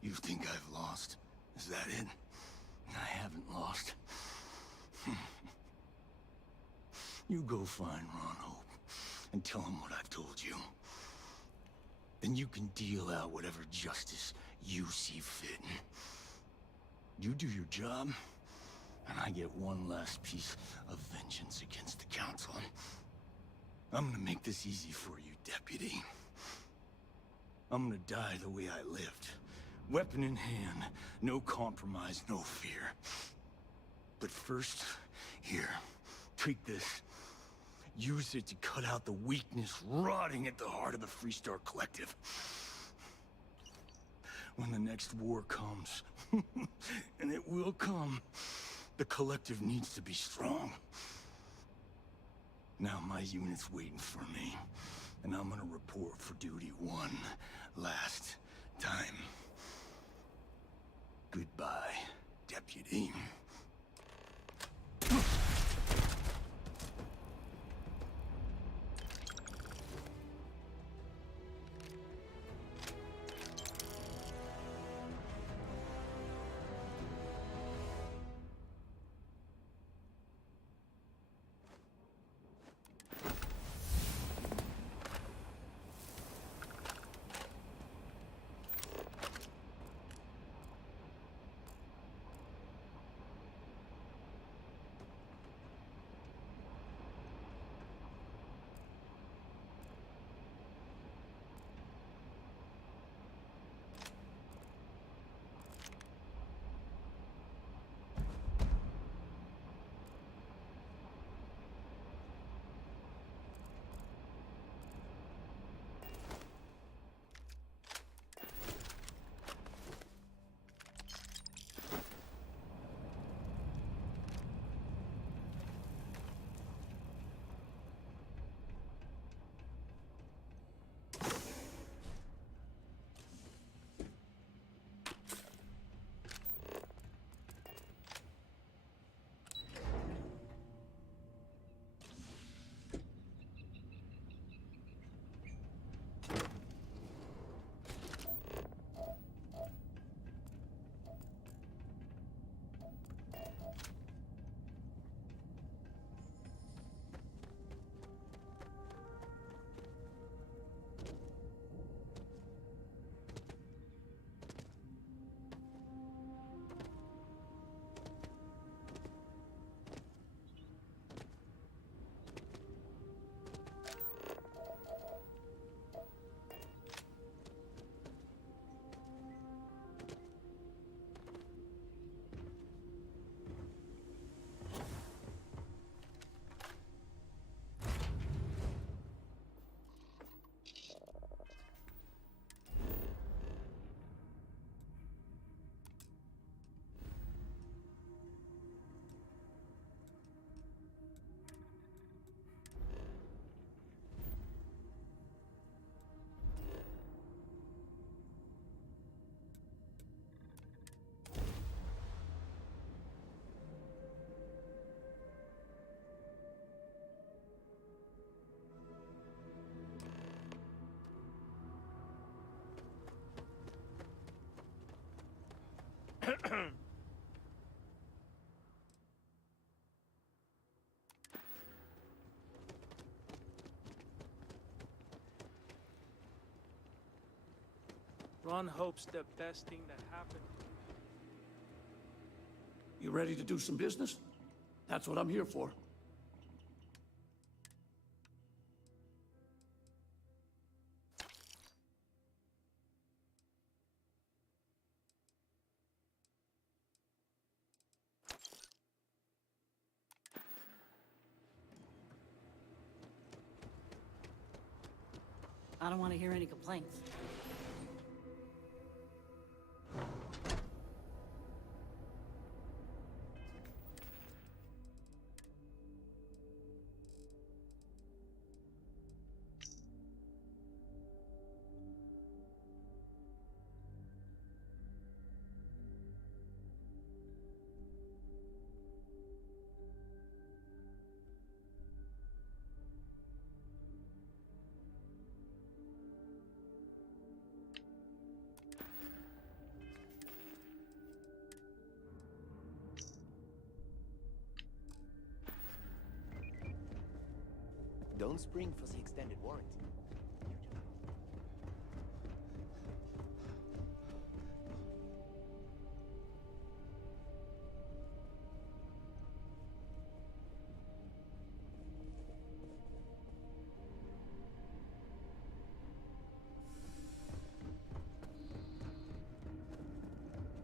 You think I've lost? Is that it? I haven't lost. You go find Ron Hope and tell him what I've told you. Then you can deal out whatever justice you see fit. You do your job, and I get one last piece of vengeance against the Council. I'm gonna make this easy for you, Deputy. I'm gonna die the way I lived. Weapon in hand, no compromise, no fear. But first, here, take this. Use it to cut out the weakness rotting at the heart of the Freestar Collective. When the next war comes, and it will come, the Collective needs to be strong. Now my unit's waiting for me, and I'm gonna report for duty one last time. Goodbye, Deputy. Ron hopes the best thing that happened. You ready to do some business? That's what I'm here for. I don't want to hear any complaints. Don't spring for the extended warranty.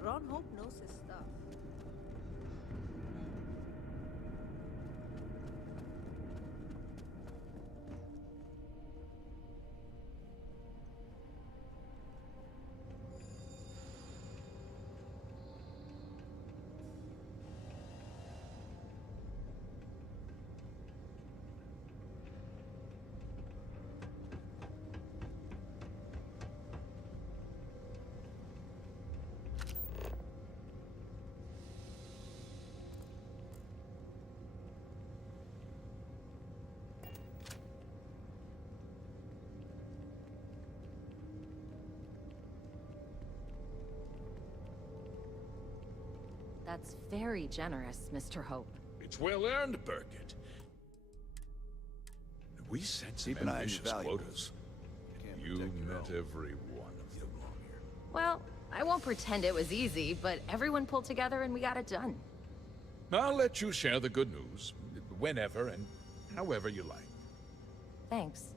Ron Hope knows his stuff. That's very generous, Mr. Hope. It's well earned, Burkett. We set some Keep an eye on your ambitious valuables. quotas. You met every one of them. Well, I won't pretend it was easy, but everyone pulled together and we got it done. I'll let you share the good news, whenever and however you like. Thanks.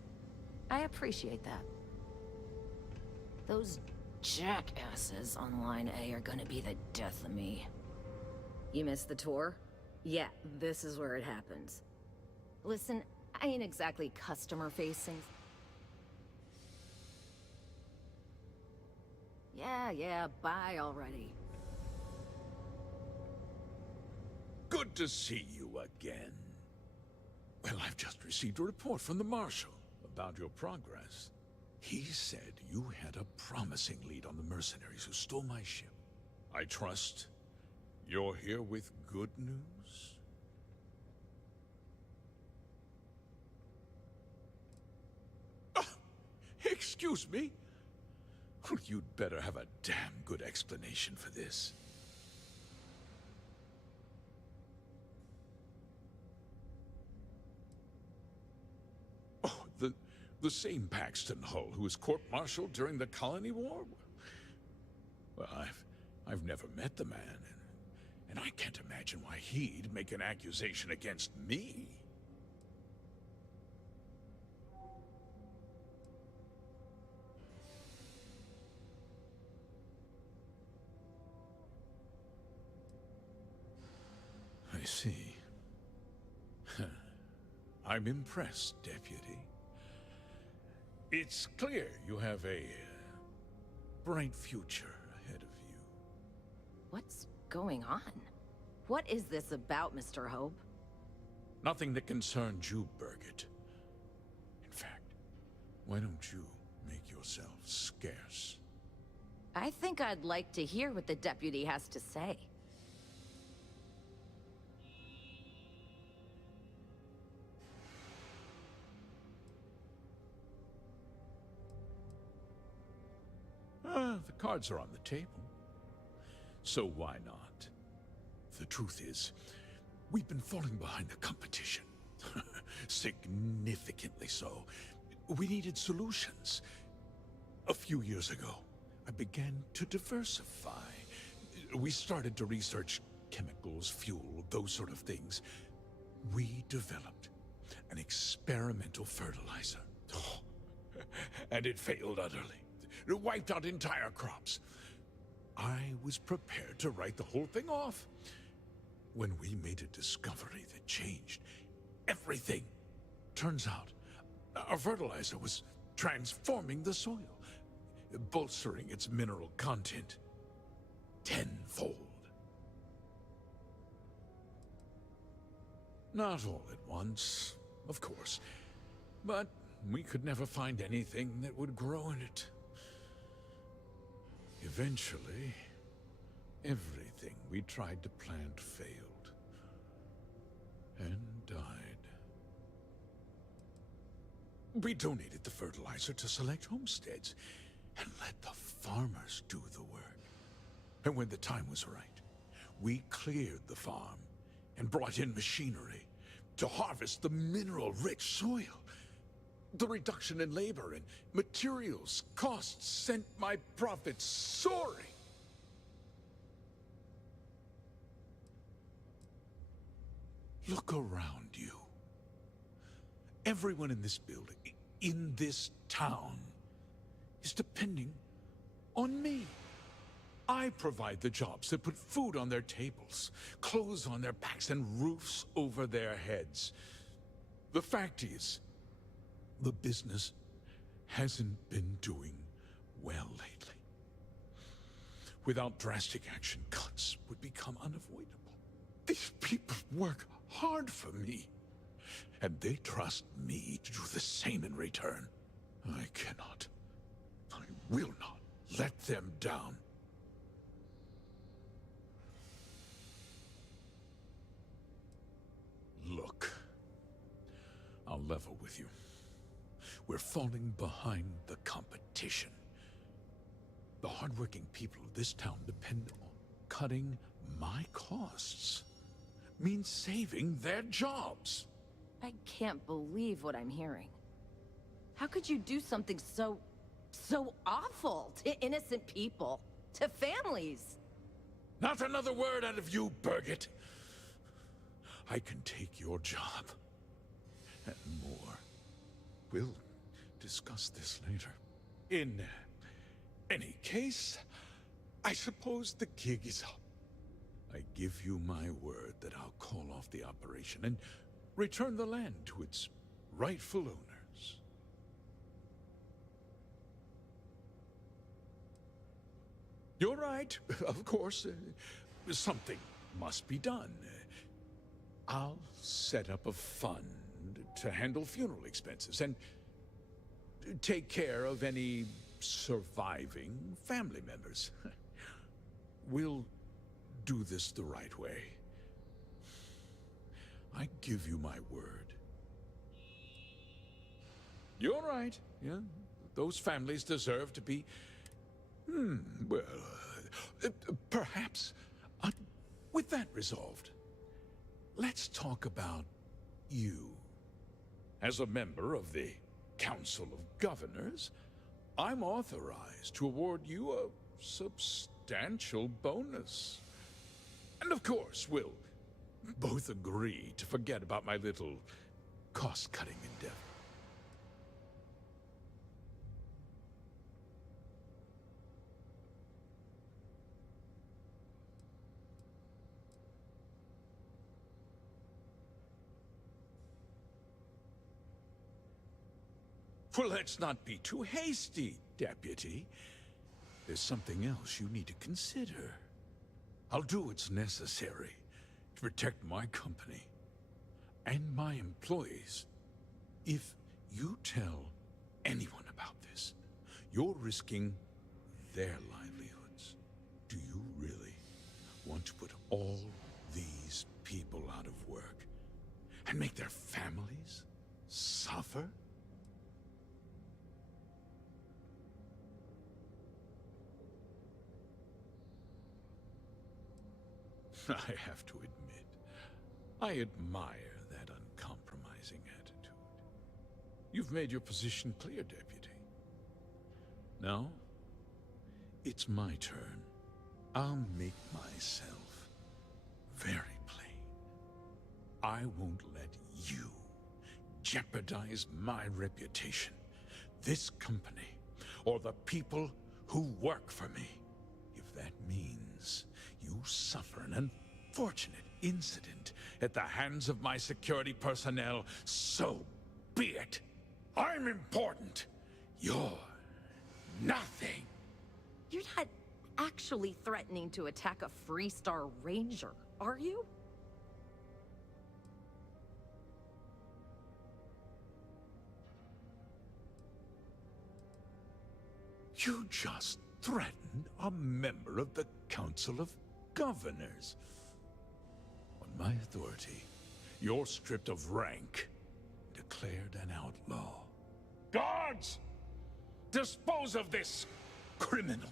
I appreciate that. Those jackasses on Line A are gonna be the death of me. You missed the tour? Yeah, this is where it happens. Listen, I ain't exactly customer-facing. Yeah, bye already. Good to see you again. Well, I've just received a report from the Marshal about your progress. He said you had a promising lead on the mercenaries who stole my ship. I trust you're here with good news? Excuse me? You'd better have a damn good explanation for this. Oh, the same Paxton Hull who was court-martialed during the Colony War? Well, I've never met the man, and I can't imagine why he'd make an accusation against me. I see. I'm impressed, Deputy. It's clear you have a bright future ahead of you. What's going on? What is this about, Mr. Hope? Nothing that concerns you, Burkett. In fact, why don't you make yourself scarce? I think I'd like to hear what the deputy has to say. The cards are on the table. So why not? The truth is, we've been falling behind the competition. Significantly so. We needed solutions. A few years ago, I began to diversify. We started to research chemicals, fuel, those sort of things. We developed an experimental fertilizer. And it failed utterly. It wiped out entire crops. I was prepared to write the whole thing off when we made a discovery that changed everything. Turns out, our fertilizer was transforming the soil, bolstering its mineral content tenfold. Not all at once, of course, but we could never find anything that would grow in it. Eventually, everything we tried to plant failed and died. We donated the fertilizer to select homesteads and let the farmers do the work. And when the time was right, we cleared the farm and brought in machinery to harvest the mineral-rich soil. The reduction in labor and materials costs sent my profits soaring. Look around you. Everyone in this building, in this town, is depending on me. I provide the jobs that put food on their tables, clothes on their backs, and roofs over their heads. The fact is, the business hasn't been doing well lately. Without drastic action, cuts would become unavoidable. These people work hard for me, and they trust me to do the same in return. I cannot, I will not let them down. Look, I'll level with you. We're falling behind the competition. The hardworking people of this town depend on cutting my costs. Means saving their jobs. I can't believe what I'm hearing. How could you do something so awful to innocent people, to families? Not another word out of you, Birgit. I can take your job. And more. We'll discuss this later. In any case, I suppose the gig is up. I give you my word that I'll call off the operation and return the land to its rightful owners. You're right, of course. Something must be done. I'll set up a fund to handle funeral expenses and take care of any surviving family members. We'll do this the right way. I give you my word. You're right, yeah. Those families deserve to be, well, perhaps, with that resolved, let's talk about you. As a member of the Council of Governors, I'm authorized to award you a substantial bonus. And of course, we'll both agree to forget about my little cost-cutting endeavor. Well, let's not be too hasty, Deputy. There's something else you need to consider. I'll do what's necessary to protect my company and my employees. If you tell anyone about this, you're risking their livelihoods. Do you really want to put all these people out of work and make their families suffer? I have to admit, I admire that uncompromising attitude. You've made your position clear, Deputy. Now, it's my turn. I'll make myself very plain. I won't let you jeopardize my reputation, this company, or the people who work for me. If that means you suffer an unfortunate incident at the hands of my security personnel, so be it. I'm important. You're nothing. You're not actually threatening to attack a Freestar Ranger, are you? You just threatened a member of the Council of Governors. On my authority, you're stripped of rank, declared an outlaw. Guards! Dispose of this criminal!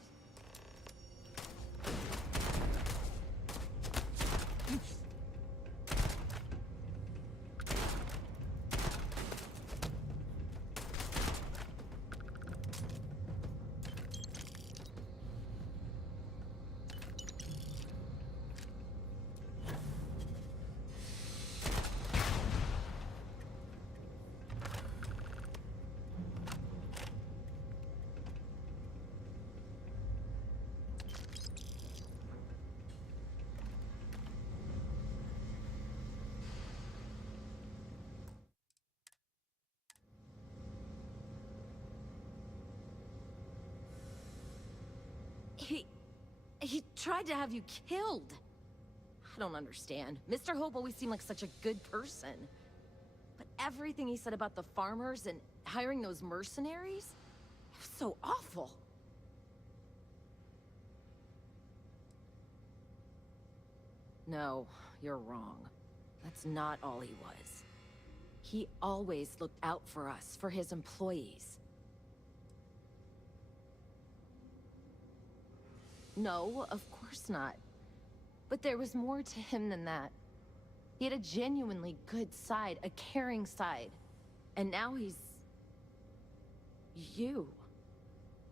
He tried to have you killed. I don't understand. Mr. Hope always seemed like such a good person. But everything he said about the farmers and hiring those mercenaries, it was so awful. No, you're wrong. That's not all he was. He always looked out for us, for his employees. No, of course not. But there was more to him than that. He had a genuinely good side, a caring side. And now he's... you.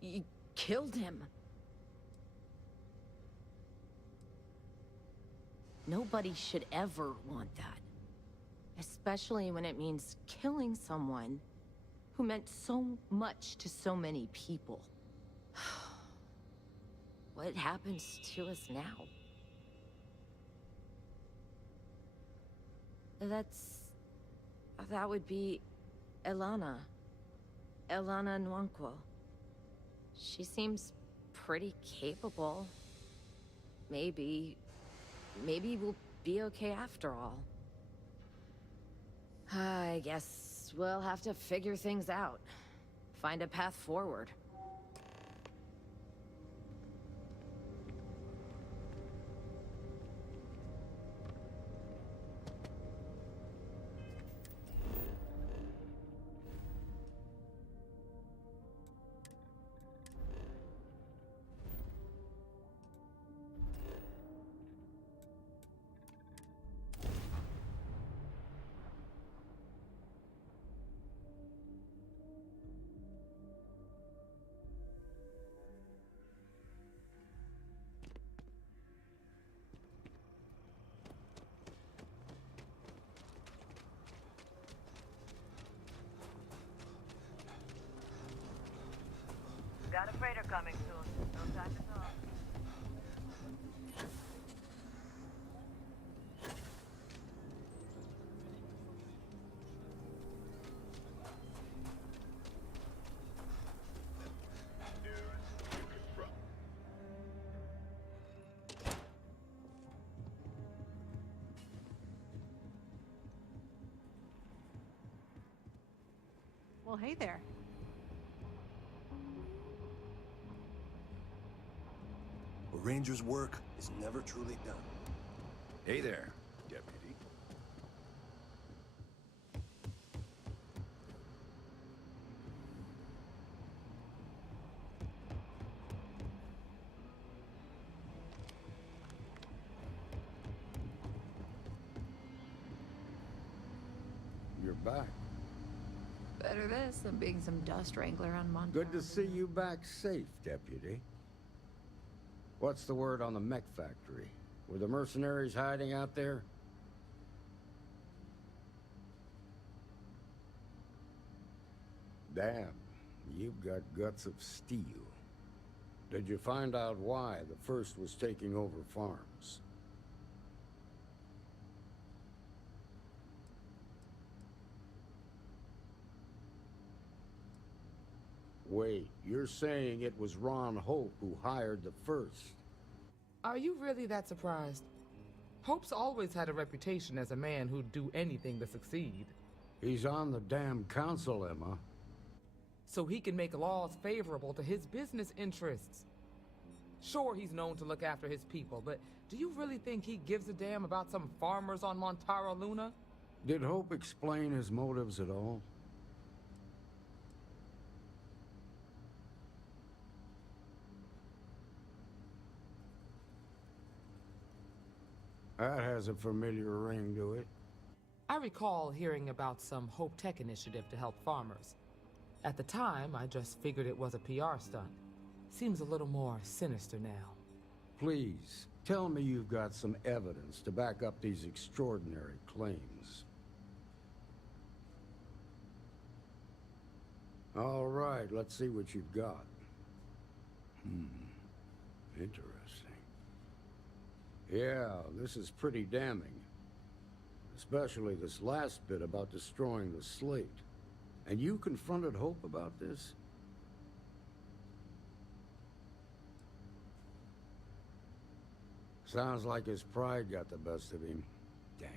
You killed him. Nobody should ever want that. Especially when it means killing someone who meant so much to so many people. What happens to us now? That would be Elana. Elana Nwankwo. She seems pretty capable. Maybe we'll be okay after all. I guess we'll have to figure things out. Find a path forward. Got a freighter coming soon. No time to talk. Well, hey there. A ranger's work is never truly done. Hey there, Deputy. back. Better this than being some dust wrangler on Montana. Good to see you back safe, Deputy. What's the word on the mech factory? Were the mercenaries hiding out there? Damn, you've got guts of steel. Did you find out why the First was taking over farms? Wait, you're saying it was Ron Hope who hired the First? Are you really that surprised? Hope's always had a reputation as a man who'd do anything to succeed. He's on the damn council, Emma. So he can make laws favorable to his business interests. Sure, he's known to look after his people, but do you really think he gives a damn about some farmers on Montara Luna? Did Hope explain his motives at all? That has a familiar ring to it. I recall hearing about some Hope Tech initiative to help farmers. At the time, I just figured it was a PR stunt. Seems a little more sinister now. Please, tell me you've got some evidence to back up these extraordinary claims. All right, let's see what you've got. Interesting. Yeah, this is pretty damning. Especially this last bit about destroying the slate. And you confronted Hope about this? Sounds like his pride got the best of him. Damn.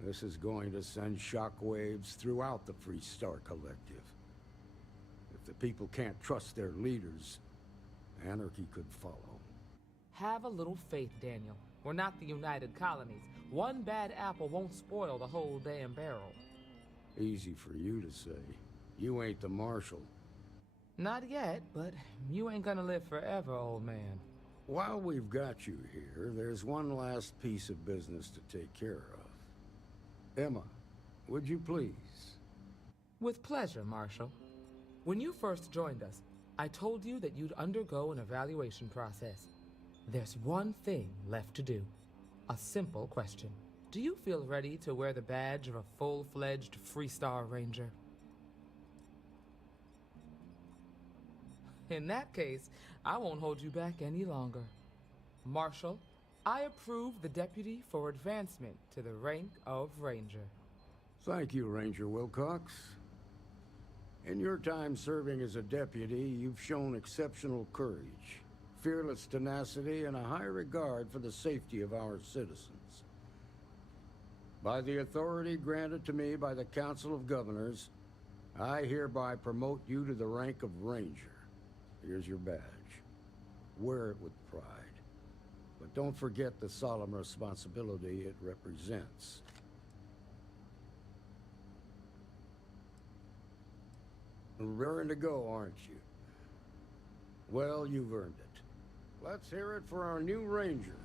This is going to send shockwaves throughout the Freestar Collective. If the people can't trust their leaders, anarchy could follow. Have a little faith, Daniel. We're not the United Colonies. One bad apple won't spoil the whole damn barrel. Easy for you to say. You ain't the Marshal. Not yet, but you ain't gonna live forever, old man. While we've got you here, there's one last piece of business to take care of. Emma, would you please? With pleasure, Marshal. When you first joined us, I told you that you'd undergo an evaluation process. There's one thing left to do. A simple question. Do you feel ready to wear the badge of a full-fledged Freestar Ranger? In that case, I won't hold you back any longer. Marshal, I approve the deputy for advancement to the rank of Ranger. Thank you, Ranger Wilcox. In your time serving as a deputy, you've shown exceptional courage, fearless tenacity, and a high regard for the safety of our citizens. By the authority granted to me by the Council of Governors, I hereby promote you to the rank of Ranger. Here's your badge. Wear it with pride. But don't forget the solemn responsibility it represents. Raring to go, aren't you? Well, you've earned it. Let's hear it for our new Ranger.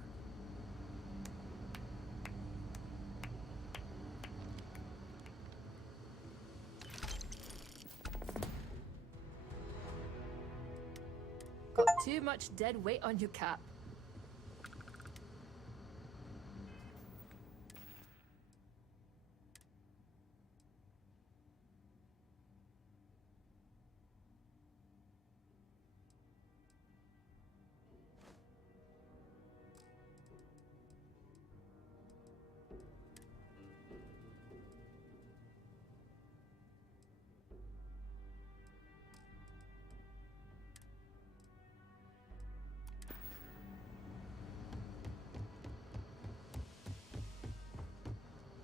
Got too much dead weight on you, Cap.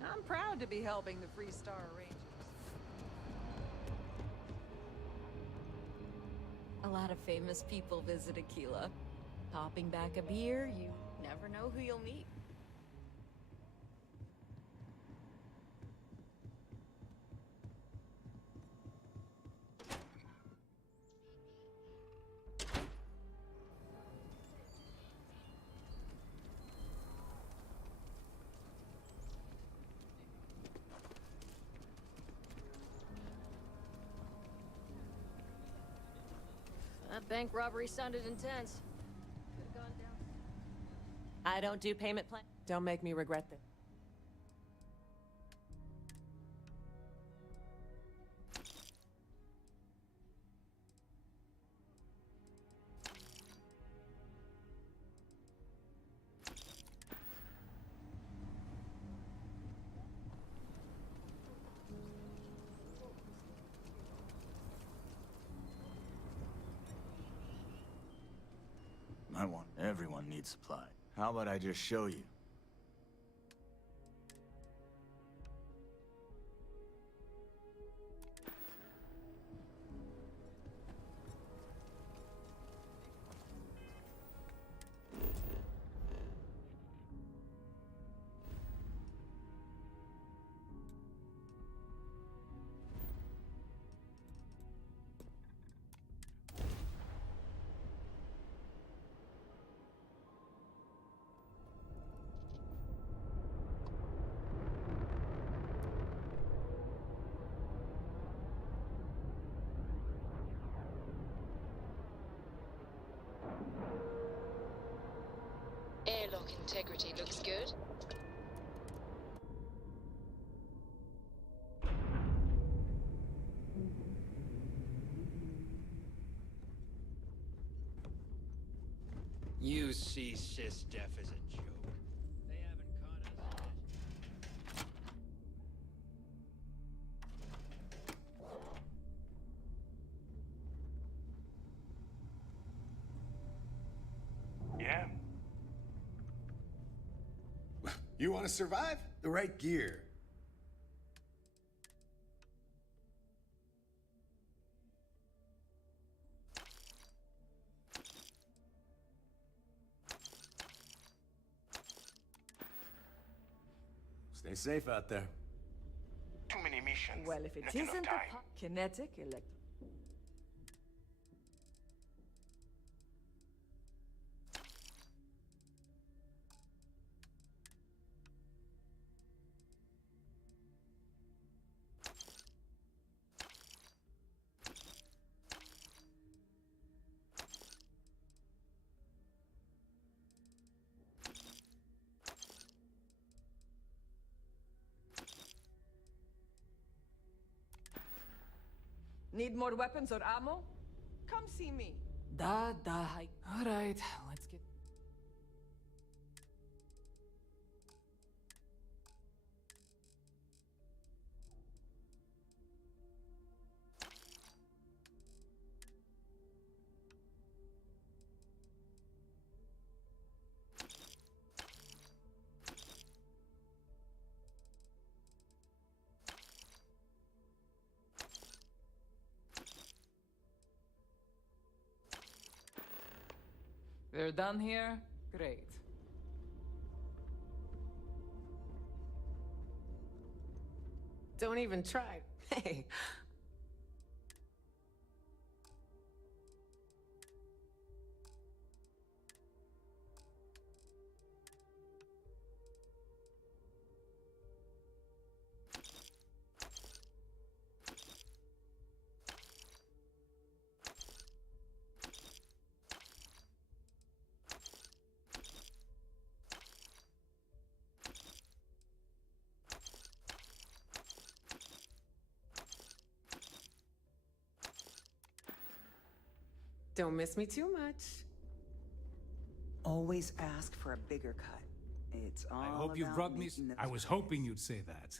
I'm proud to be helping the Freestar Rangers. A lot of famous people visit Aquila. Popping back a beer, you never know who you'll meet. That bank robbery sounded intense. Could've gone down. I don't do payment plan. Don't make me regret this. Everyone needs supply. How about I just show you? Airlock integrity looks good. You see SysDef as a joke. They haven't caught us yet. Yeah? You want to survive? The right gear. Stay safe out there. Too many missions. Well, if it not enough isn't time. a kinetic elect. Need more weapons or ammo? Come see me. Da. All right, let's get. We're done here? Great. Don't even try. Hey. Don't miss me too much. Always ask for a bigger cut. It's all I hope you about brought me. making those I was hoping you'd say that.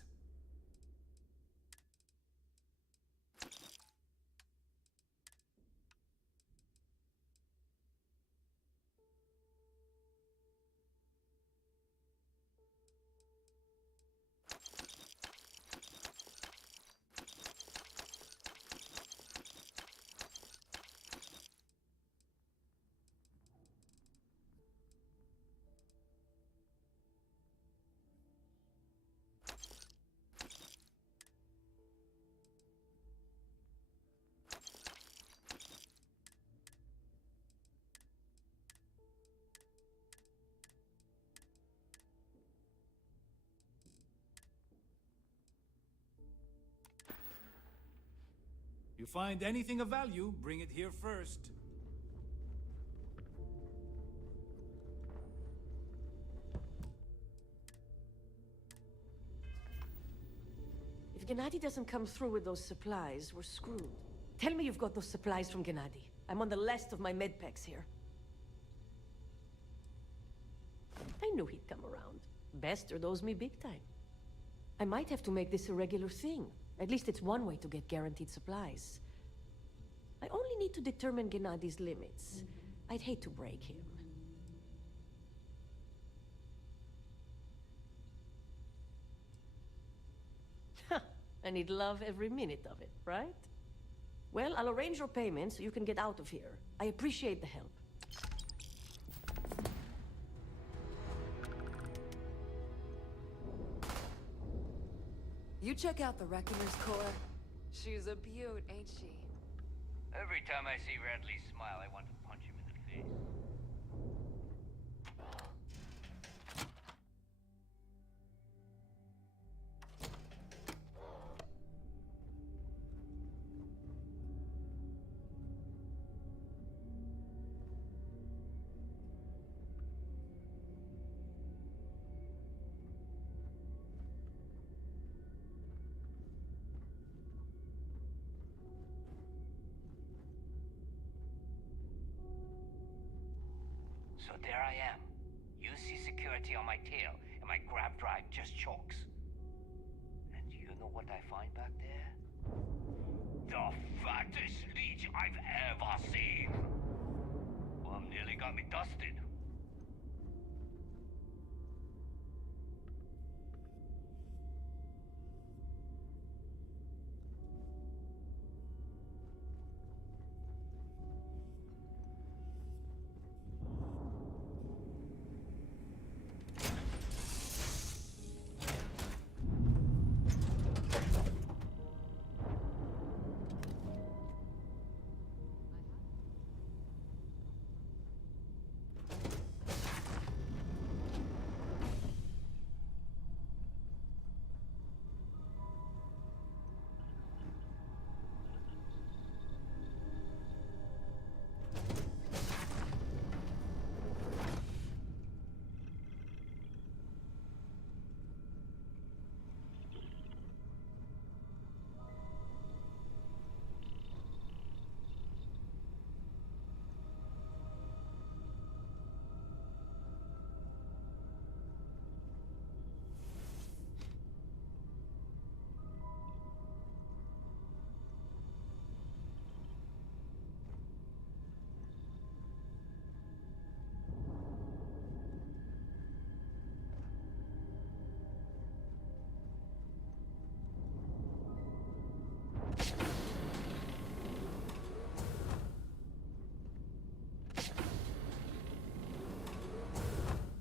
You find anything of value, bring it here first. Gennady doesn't come through with those supplies, we're screwed. Tell me you've got those supplies from Gennady. I'm on the last of my medpacks here. I knew he'd come around. Bester owes me big time. I might have to make this a regular thing. At least it's one way to get guaranteed supplies. I only need to determine Gennady's limits. I'd hate to break him. And he'd love every minute of it, right? Well, I'll arrange your payment so you can get out of here. I appreciate the help. You check out the Reckoner's core. She's a beaut, ain't she? Every time I see Radley smile, I want to punch him in the face. So there I am. You see security on my tail, and my grab drive just chokes. And do you know what I find back there? The fattest leech I've ever seen! Well, nearly got me dusted.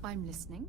I'm listening.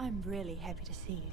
I'm really happy to see you.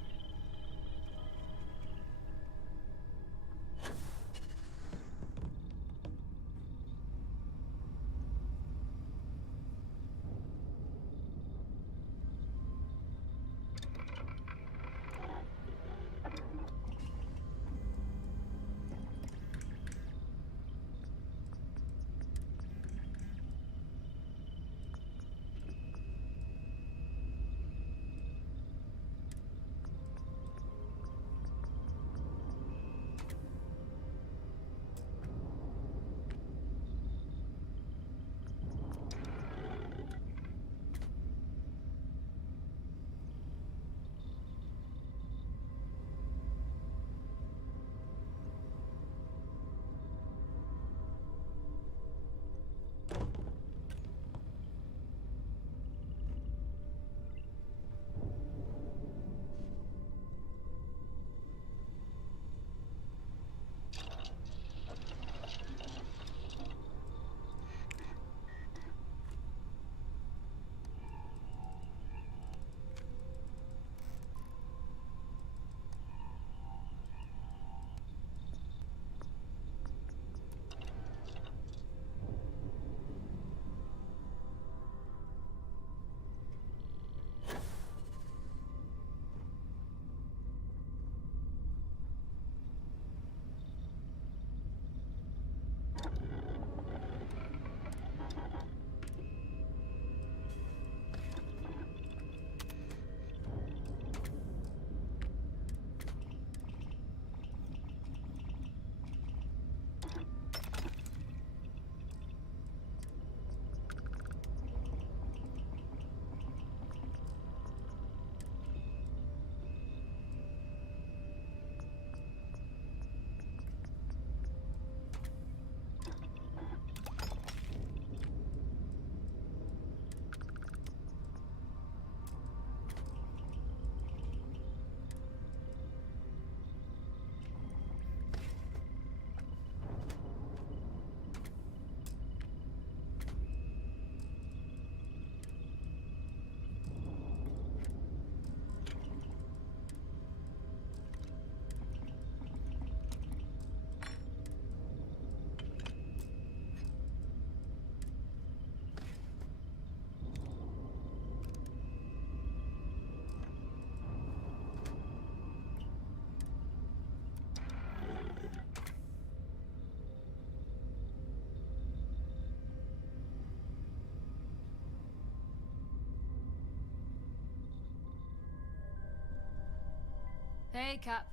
Hey, Cap.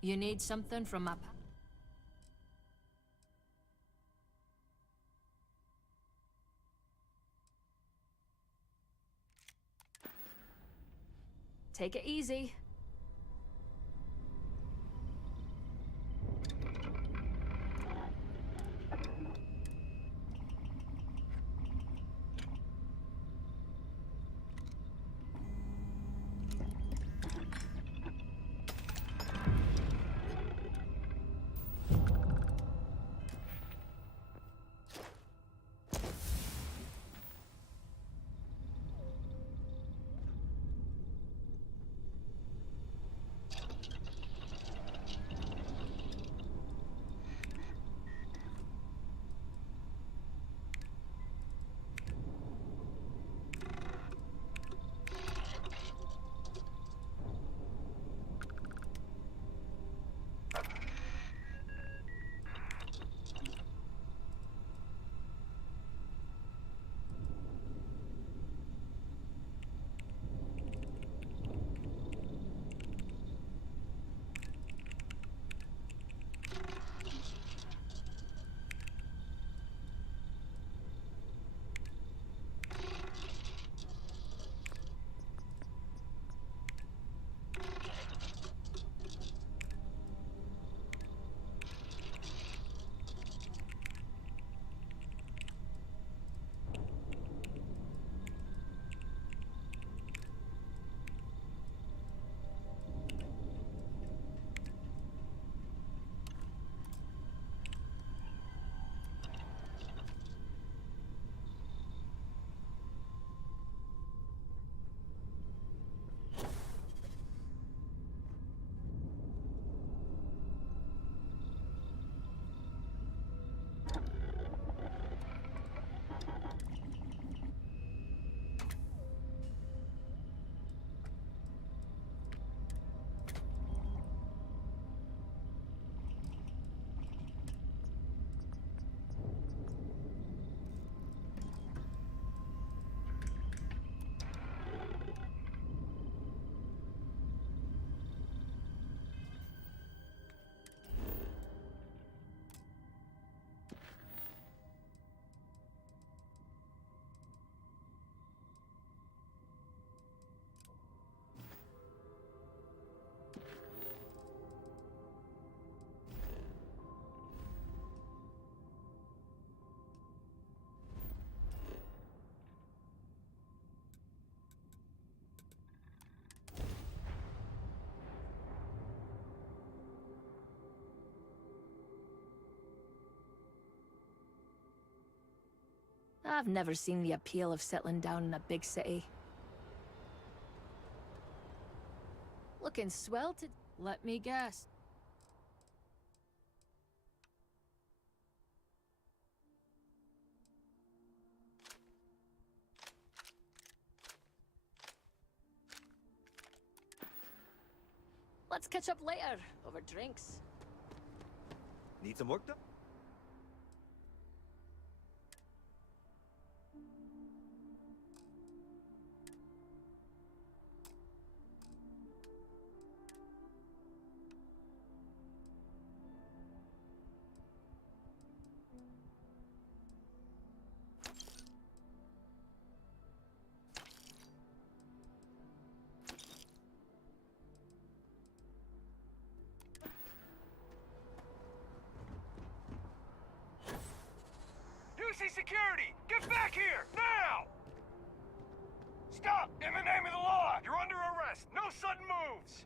You need something from my Take it easy. I've never seen the appeal of settling down in a big city. Looking swell to... Let me guess. Let's catch up later, over drinks. Need some work done? Security! Get back here! Now! Stop! In the name of the law! You're under arrest! No sudden moves!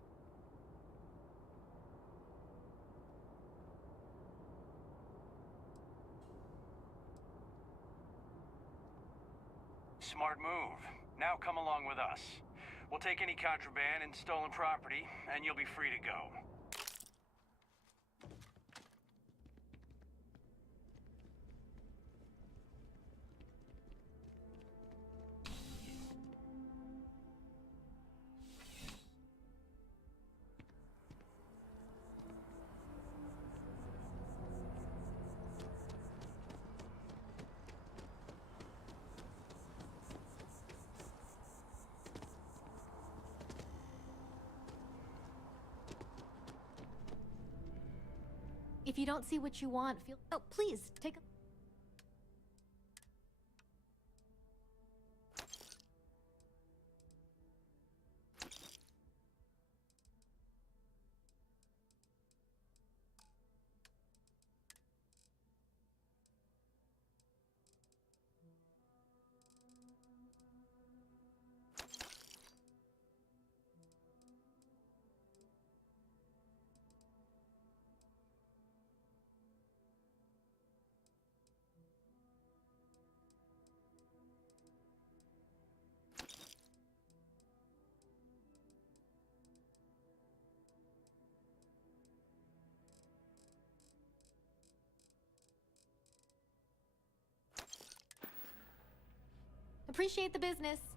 Smart move. Now come along with us. We'll take any contraband and stolen property, and you'll be free to go. If you don't see what you want, feel... Oh, please, take a... Appreciate the business.